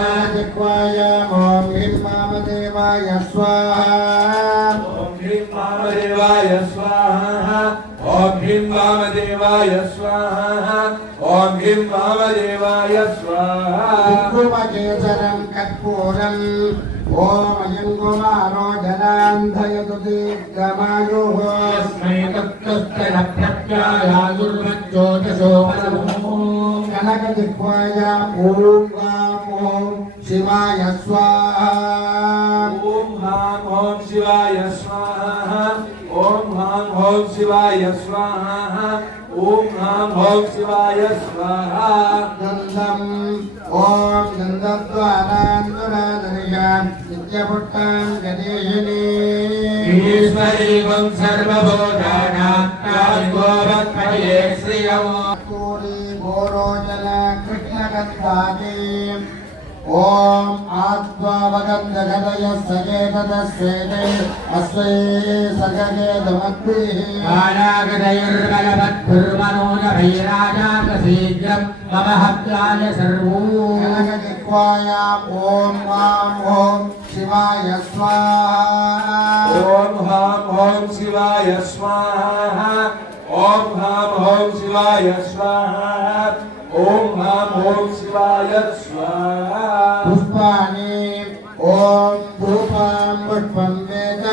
कनकजिह्वायाम् ॐ ह्रीं वामदेवाय स्वाहा ॐ ह्रीं वामदेवाय स्वाहा ॐ ह्रीं वामदेवाय स्वाहा ॐ ह्रीं वामदेवाय स्वाहा कुङ्कुमकेसरं कर्पूरम् ॐ अयं कुमारो जनान्धयतु दीर्घमायुः कनकजिह्वायाम् ॐ शिवाय स्वाहा ॐ हां ॐ शिवाय स्वाहा ॐ हां ॐ शिवाय स्वाहा ॐ हां ॐ शिवाय स्वाहा गन्धम् ॐ गन्धद्वारान्तरादर्शान् नित्यपुट्टां गणेशिनी ईश्वरीवं सर्वभूतानां गोरक्षये श्रियम् कूली गोरोचन कृष्णगन्धानि ॐ आत्मावगन्धगदय सचेततस्वेने अस्मै सगगेतमद्भिः कालाग्रयुर्बलवत्पुर्वनोदभैराजागशीघ्रं मम हत्याय सर्वो कनकजिह्वायाम् ॐ शिवाय स्वाहा ॐ हां ॐ शिवाय स्वाहा ॐ हां ॐ शिवाय स्वाहा ॐ हां ॐ शिवाय स्वाहा पुष्पाणि ॐ धूपं पुष्पं वेद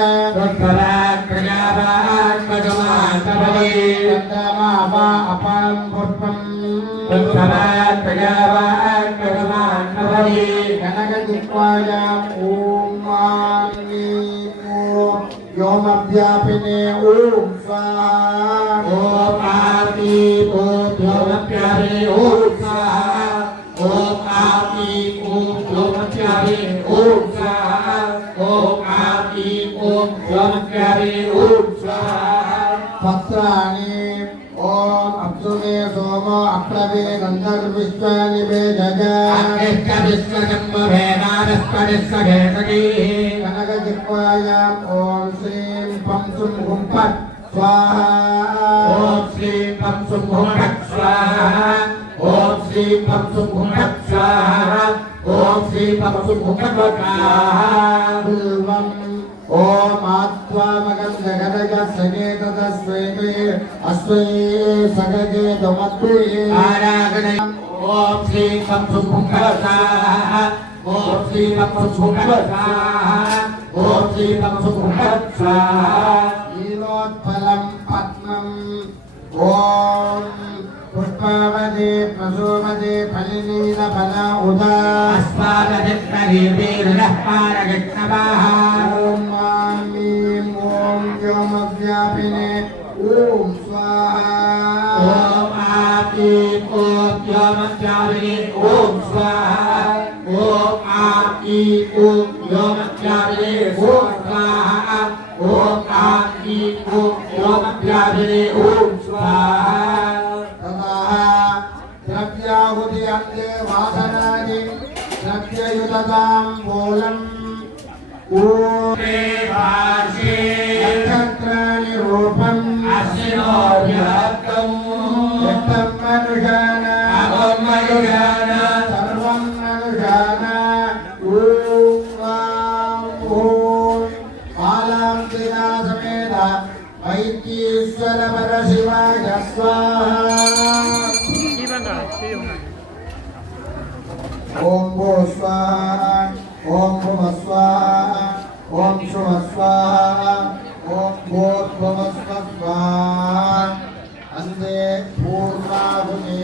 चन्द्रमामा अपां पुष्पं कनकजिह्वायाम् ॐ व्योमव्यापिने ॐ स्वाहा ॐ आरती ॐ व्योमप्यारे ॐ स्वाहा ॐ आरती ॐ व्योमप्यारे ॐ स्वाहा ॐ आरती ॐ व्योमप्यारे ॐ स्वाहा पत्राणि ॐ अप्सुमे सोमो अप्लवे गन्धर्विश्वानि मे कनकजिह्वायाम् ॐ श्रीं फं सुं हुं फट् स्वाहा ॐ श्रीं फं सुं हुं फट् स्वाहा ॐ श्रीं फं सुं हुं फट् स्वाहा ॐ श्रीं फं सुं हुं फट् स्वाहा बिल्वम् ॐ ओम आत्वामगं जगदज सगेत तस्मै अस्मै सगगे दमत्वे आराधने ओम श्री पंचुकुंभसा ओम श्री पंचुकुंभसा ओम श्री पंचुकुंभसा नीलोत्पलं पद्मम् ओम पुष्पावदे प्रसोमदे फलिनीलफला उदा अस्मादधिक्तरीर्वीरः पारगिट्नवाः ओम मामीं ओम व्योमव्यापिने ओम स्वाहा ओम आकीं ओम व्योमव्यापिने ओम स्वाहा ओम आकीं ओम व्योमव्यापिने ओम स्वाहा ओम आकीं ओम व्योमव्यापिने ओम स्वाहा द्रव्याहुति अन्ते वासनानि द्रव्ययुतताम्बूलम् ॐ नक्षत्राणि रूपम् अश्विनोर्यहत्तम् यत्तं मनुषाणां सर्वं मनुषाणां ॐ बालां दिनासमेत वैद्येश्वर परशिवाय स्वाहा ओम भो स्वाहा ओम भुव स्वाहा ओम शुभ स्वाहा ओम भूर्भुव स्वाहा अंदे पूर्णाहुति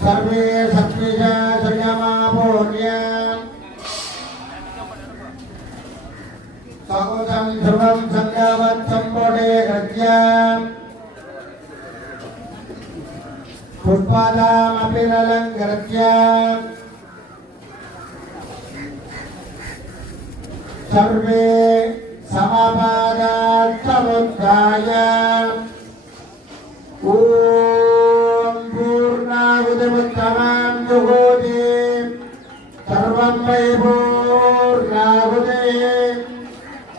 सर्वे सत्विजा संयमा पुण्य सकुतं ध्रुवं संगवत् सम्बोधे गत्याम् पुष्पादामपि नलङ्कृत्य सर्वे समपादार्थमुद्धाय ॐ पूर्णाहुतिमुत्तमां जुहोति सर्वं वै पूर्णाहुतिः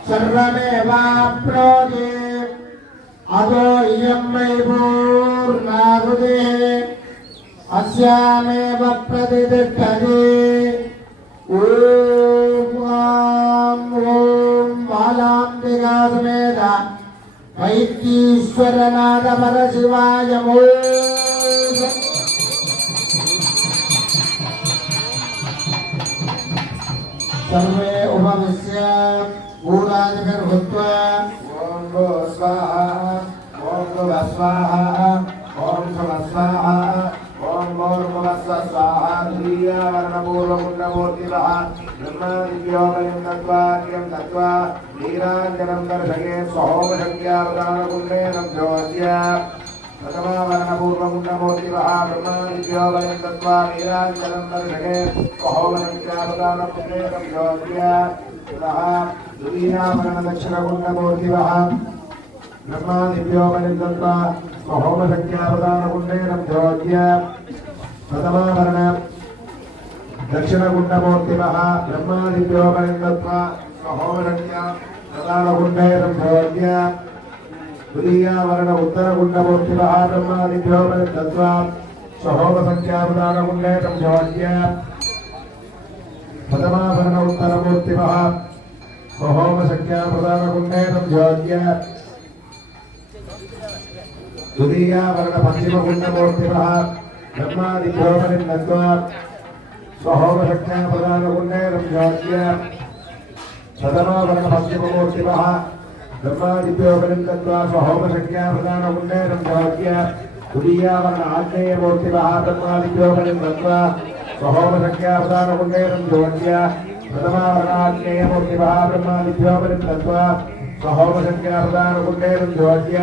सर्वमेवाप्नोति अदो इयं वै पूर्णाहुतिः अस्यामेव प्रतिष्ठति ॐ बालाम्बिका समेत वैद्येश्वरनाथ परशिवाय सर्वे उपविश्य भूरादिभिर्भूत्वा ॐ भो स्वाहा ॐ भुव स्वाहा ॐ शुभ स्वाहा ॐ भूर्भुवस्व स्वाहा द्वितीयावर्णपूर्वपुण्यमूर्तिवः ब्रह्मादिव्योमलिं तत्त्वार्यं दत्त्वा नीराञ्जनं दर्शये स्वहोमशक्त्यावदानकुण्डेन ज्योत्स्य प्रथमावर्णपूर्वपुण्यमूर्तिवः ब्रह्मादिव्योमलिं तत्त्वा नीराञ्जनं दर्शये स्वहोमशक्त्यावदानकुण्डेन ज्योत्स्य पुनः द्वितीयावर्णदक्षिणकुण्डमूर्तिवः ब्रह्मादिव्योमलिं तत्त्वा स्वहोमशक्त्यावदानकुण्डेन ज्योत्स्य प्रथमावर्ण दक्षिणकुण्डमूर्तिवः ब्रह्मादिव्योमलिं तत्त्वा स्वहोमशक्त्यावदानकुण्डेन ज्योत्स्य द्वितीयावर्ण उत्तरकुण्डमूर्तिवः ब्रह्मादिव्योमलिं तत्त्वा स्वहोमशक्त्यावदानकुण्डेन ज्योत्स्य प्रथमावर्ण उत्तरमूर्तिवः स्वहोमशक्त्यावदानकुण्डेन ज्योत्स्य द्वितीयावर्ण पश्चिमकुण्डमूर्तिवः ब्रह्मादिव्योमलिं तत्त्वा स्वहोमशक्त्यावदानकुण्डेन ज्योत्स्य प्रथमावर्ण पश्चिममूर्तिवः ब्रह्मादिव्योमलिं तत्त्वा स्वहोमशक्त्यावदानकुण्डेन ज्योत्स्य द्वितीयावर्ण आग्नेयमूर्तिवः ब्रह्मादिव्योमलिं तत्त्वा स्वहोमशक्त्यावदानकुण्डेन ज्योत्स्य प्रथमावर्णाग्नेयमूर्तिवः ब्रह्मादिव्योमलिं तत्त्वा स्वहोमशक्त्यावदानकुण्डेन ज्योत्स्य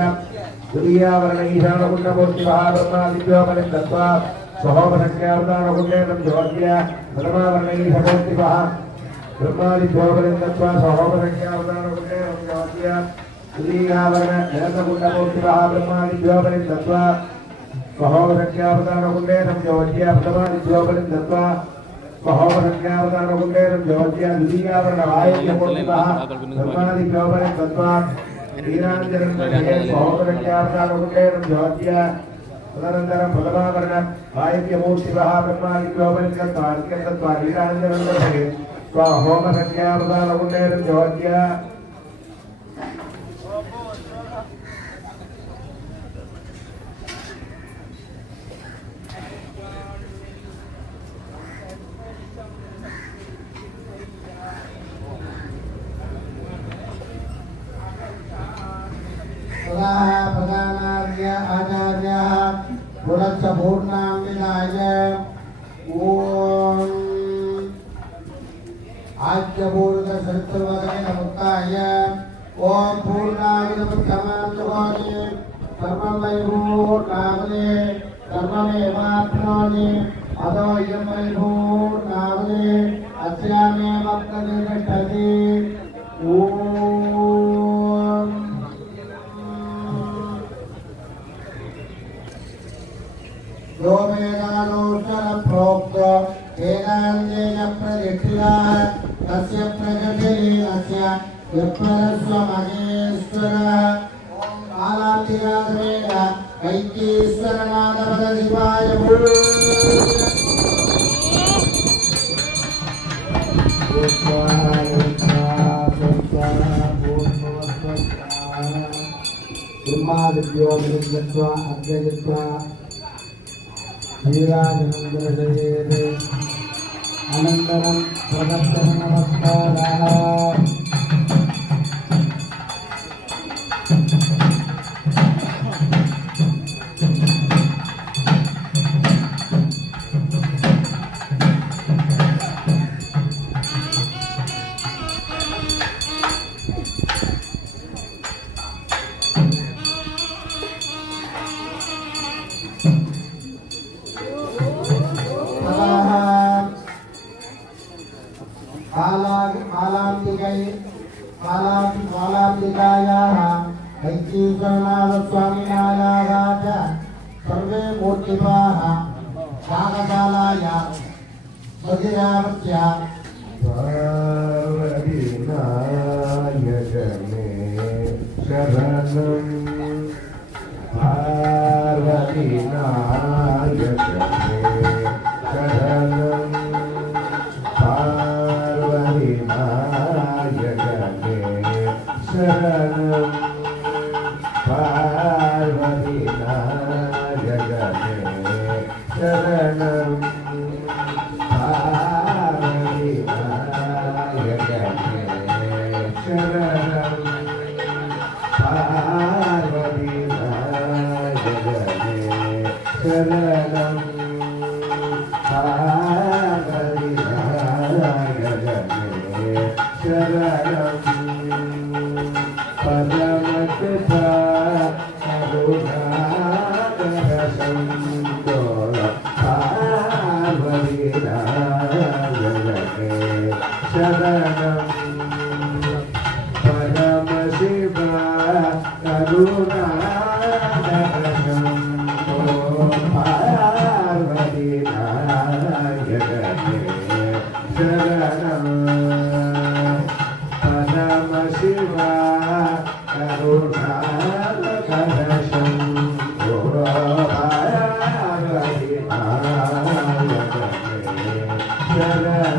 द्वितीयावर्ण ईशानकुण्डमूर्तिवः ब्रह्मादिव्योमलिं तत्त्वा स्वहोमशक्त्यावदानकुण्डेन ज्योत्स्य प्रथमावर्ण ईशमूर्तिवः ब्रह्मादिव्योमलिं तत्त्वा स्वहोमशक्त्यावदानकुण्डेन ज्योत्स्य द्वितीयावर्ण जगन्नकुण्डमूर्तिवः ब्रह्मादिव्योमलिं तत्त्वा स्वहोमशक्त्यावदानकुण्डेन ज्योत्स्य प्रथमादिव्योमलिं तत्त्वा स्वहोमशक्त्यावदानकुण्डेन ज्योत्स्य द्वितीयावर्ण वायव्यमूर्तिवः ब्रह्मादिव्योमलिं तत्त्वा नीराञ्जनं दर्शये स्वहोमशक्त्यावदानकुण्डेन ज्योत्स्य तदनन्तरं प्रथमावरण वायव्यमूर्तिवः ब्रह्मादित्योपनिषत्त्वादित्यन्तत्वादीरानन्दनन्दनगे स्वाहोमसंज्ञाप्रदानगुण्डेन ज्योत्य प्रधानार्य आचार्यः पुरश्च पूर्णां विधाय ॐ आद्यपूर्वसरित्रवदनेन ॐ पूर्णायुधमुत्तमान्तुकोनि सर्वं वै पूर्णावदे सर्वमेवाप्नोमि अतो इयं वै पूर्णावदे अस्यामेव प्रतिष्ठति ॐ यो वेदानोत्तर प्रोक्त वेदान्तेन प्रतिष्ठिता तस्य प्रगतिलीनस्य यत्परस्वमहेश्वरः ॐ कालान्तिकासमेत कैकीश्वरनाथपदशिवाय ब्रह्मादित्यो विरुद्धत्वा अग्रजित्वा वीराजनन्दनजयेते अनन्तरं प्रदर्शननमस्काराः मालाम्बिकायाः ऐक्यीकरणाथस्वामिनायाः च सर्वे मूर्तिभाः यागशालाय मदिरावत्या पार्वतीनायकमे शरणं पार्वतीनायकमे शरणं पार्वतीनायकमे शरणं पार्वतीनायकमे शरणं पार्वतीनायकमे शरणं पार्वतीनायकमे शरणं पार्वतीनायकमे शरणं परमकृपा करुणाकरसंदोल पार्वतीनायकमे शरणं परमशिवा करुणाकरसंदोल पार्वतीनायकमे शरणं परमशिवा करुणाकरसंदोल पार्वतीनायकमे शरणं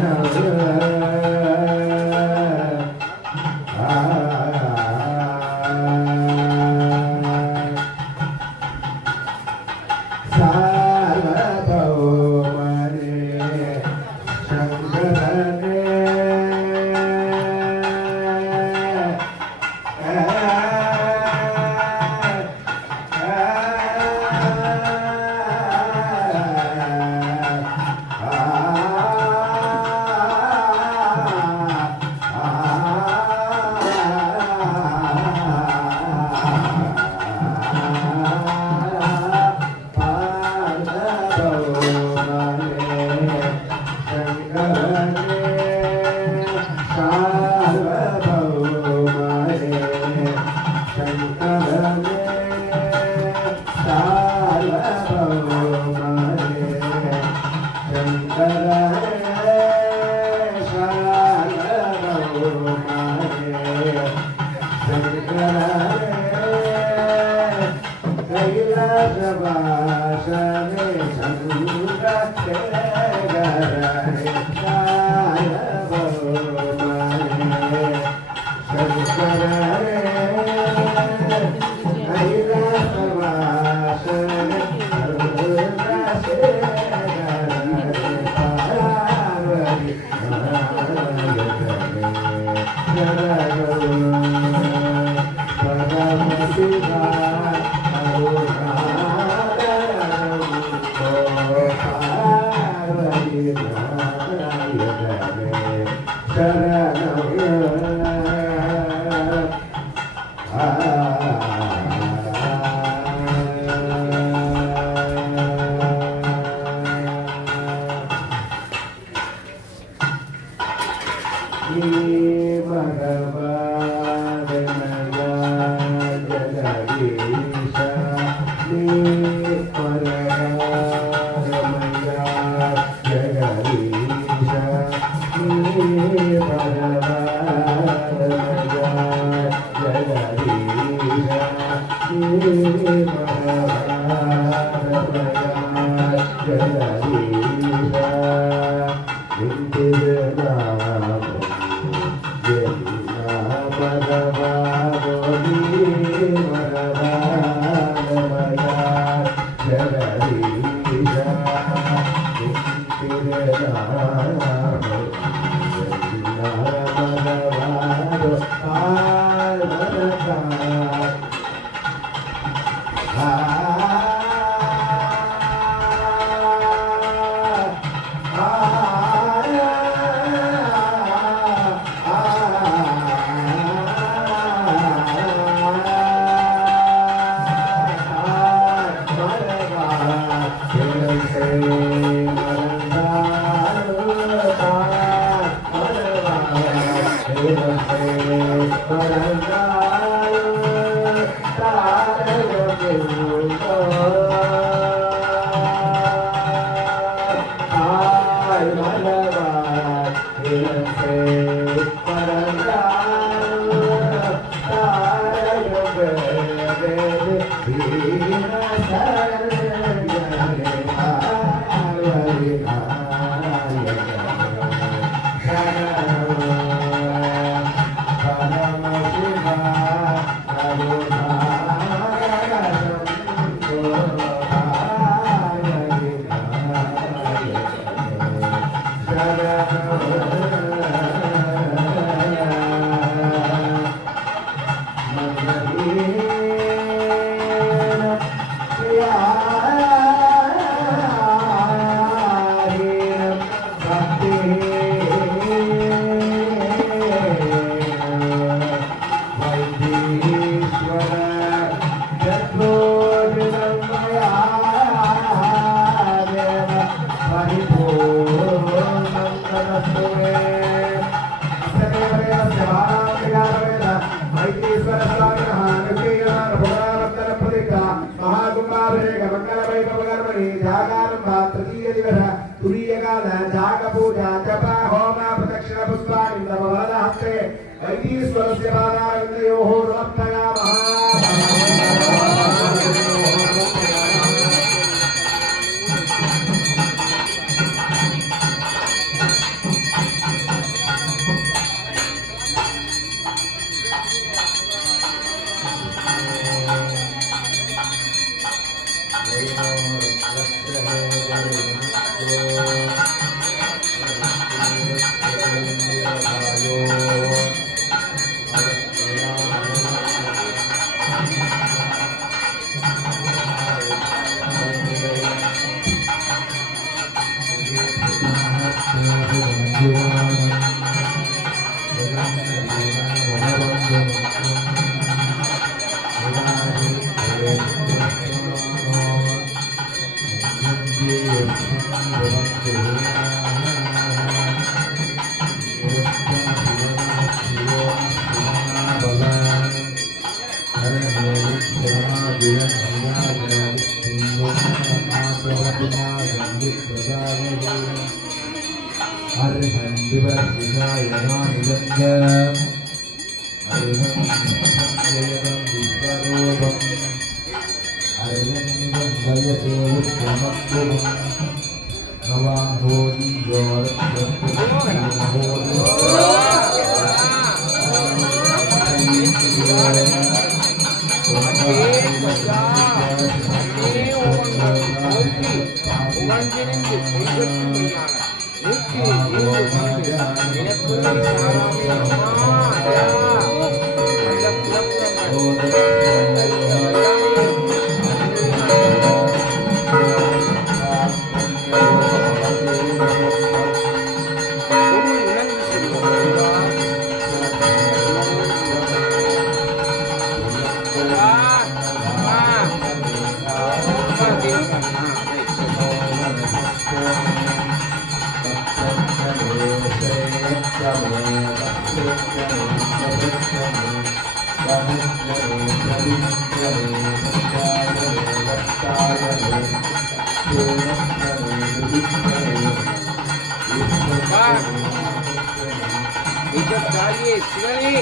इज्जत चाहिए शिवनी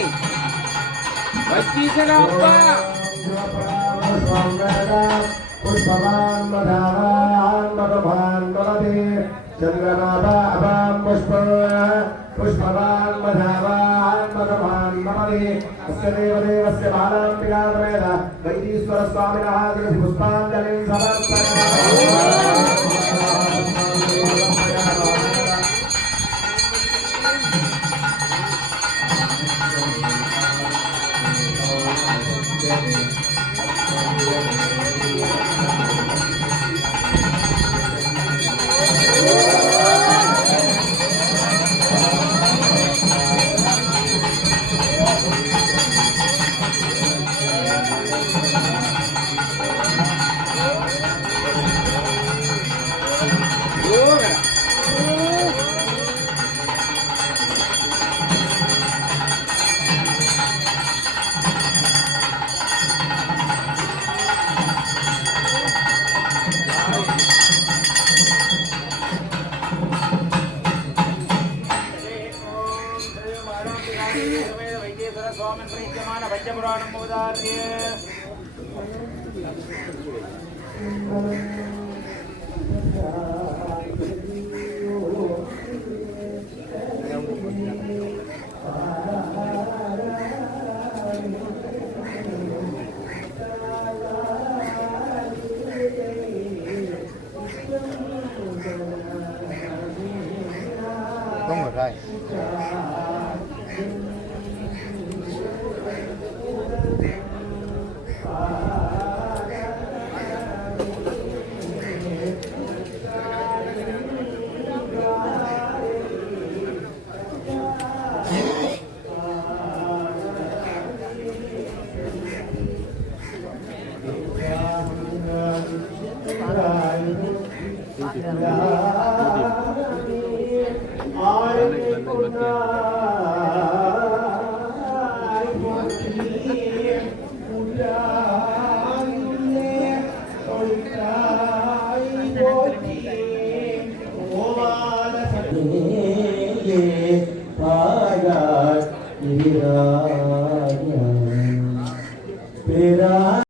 बच्ची से ना अब्बा पुष्पवान् मधावान् मधुभान् वदति चन्द्रनाभां पुष्पवान् मधावान् मधुभान् वदति अस्य देवदेवस्य बालाम्बिकासमेत वैदीश्वरस्वामिनः पुष्पाञ्जलिं वैद्येश्वर स्वामी प्रीत्यमान पंचपुराणं मोदार्ये Đúng rồi đây.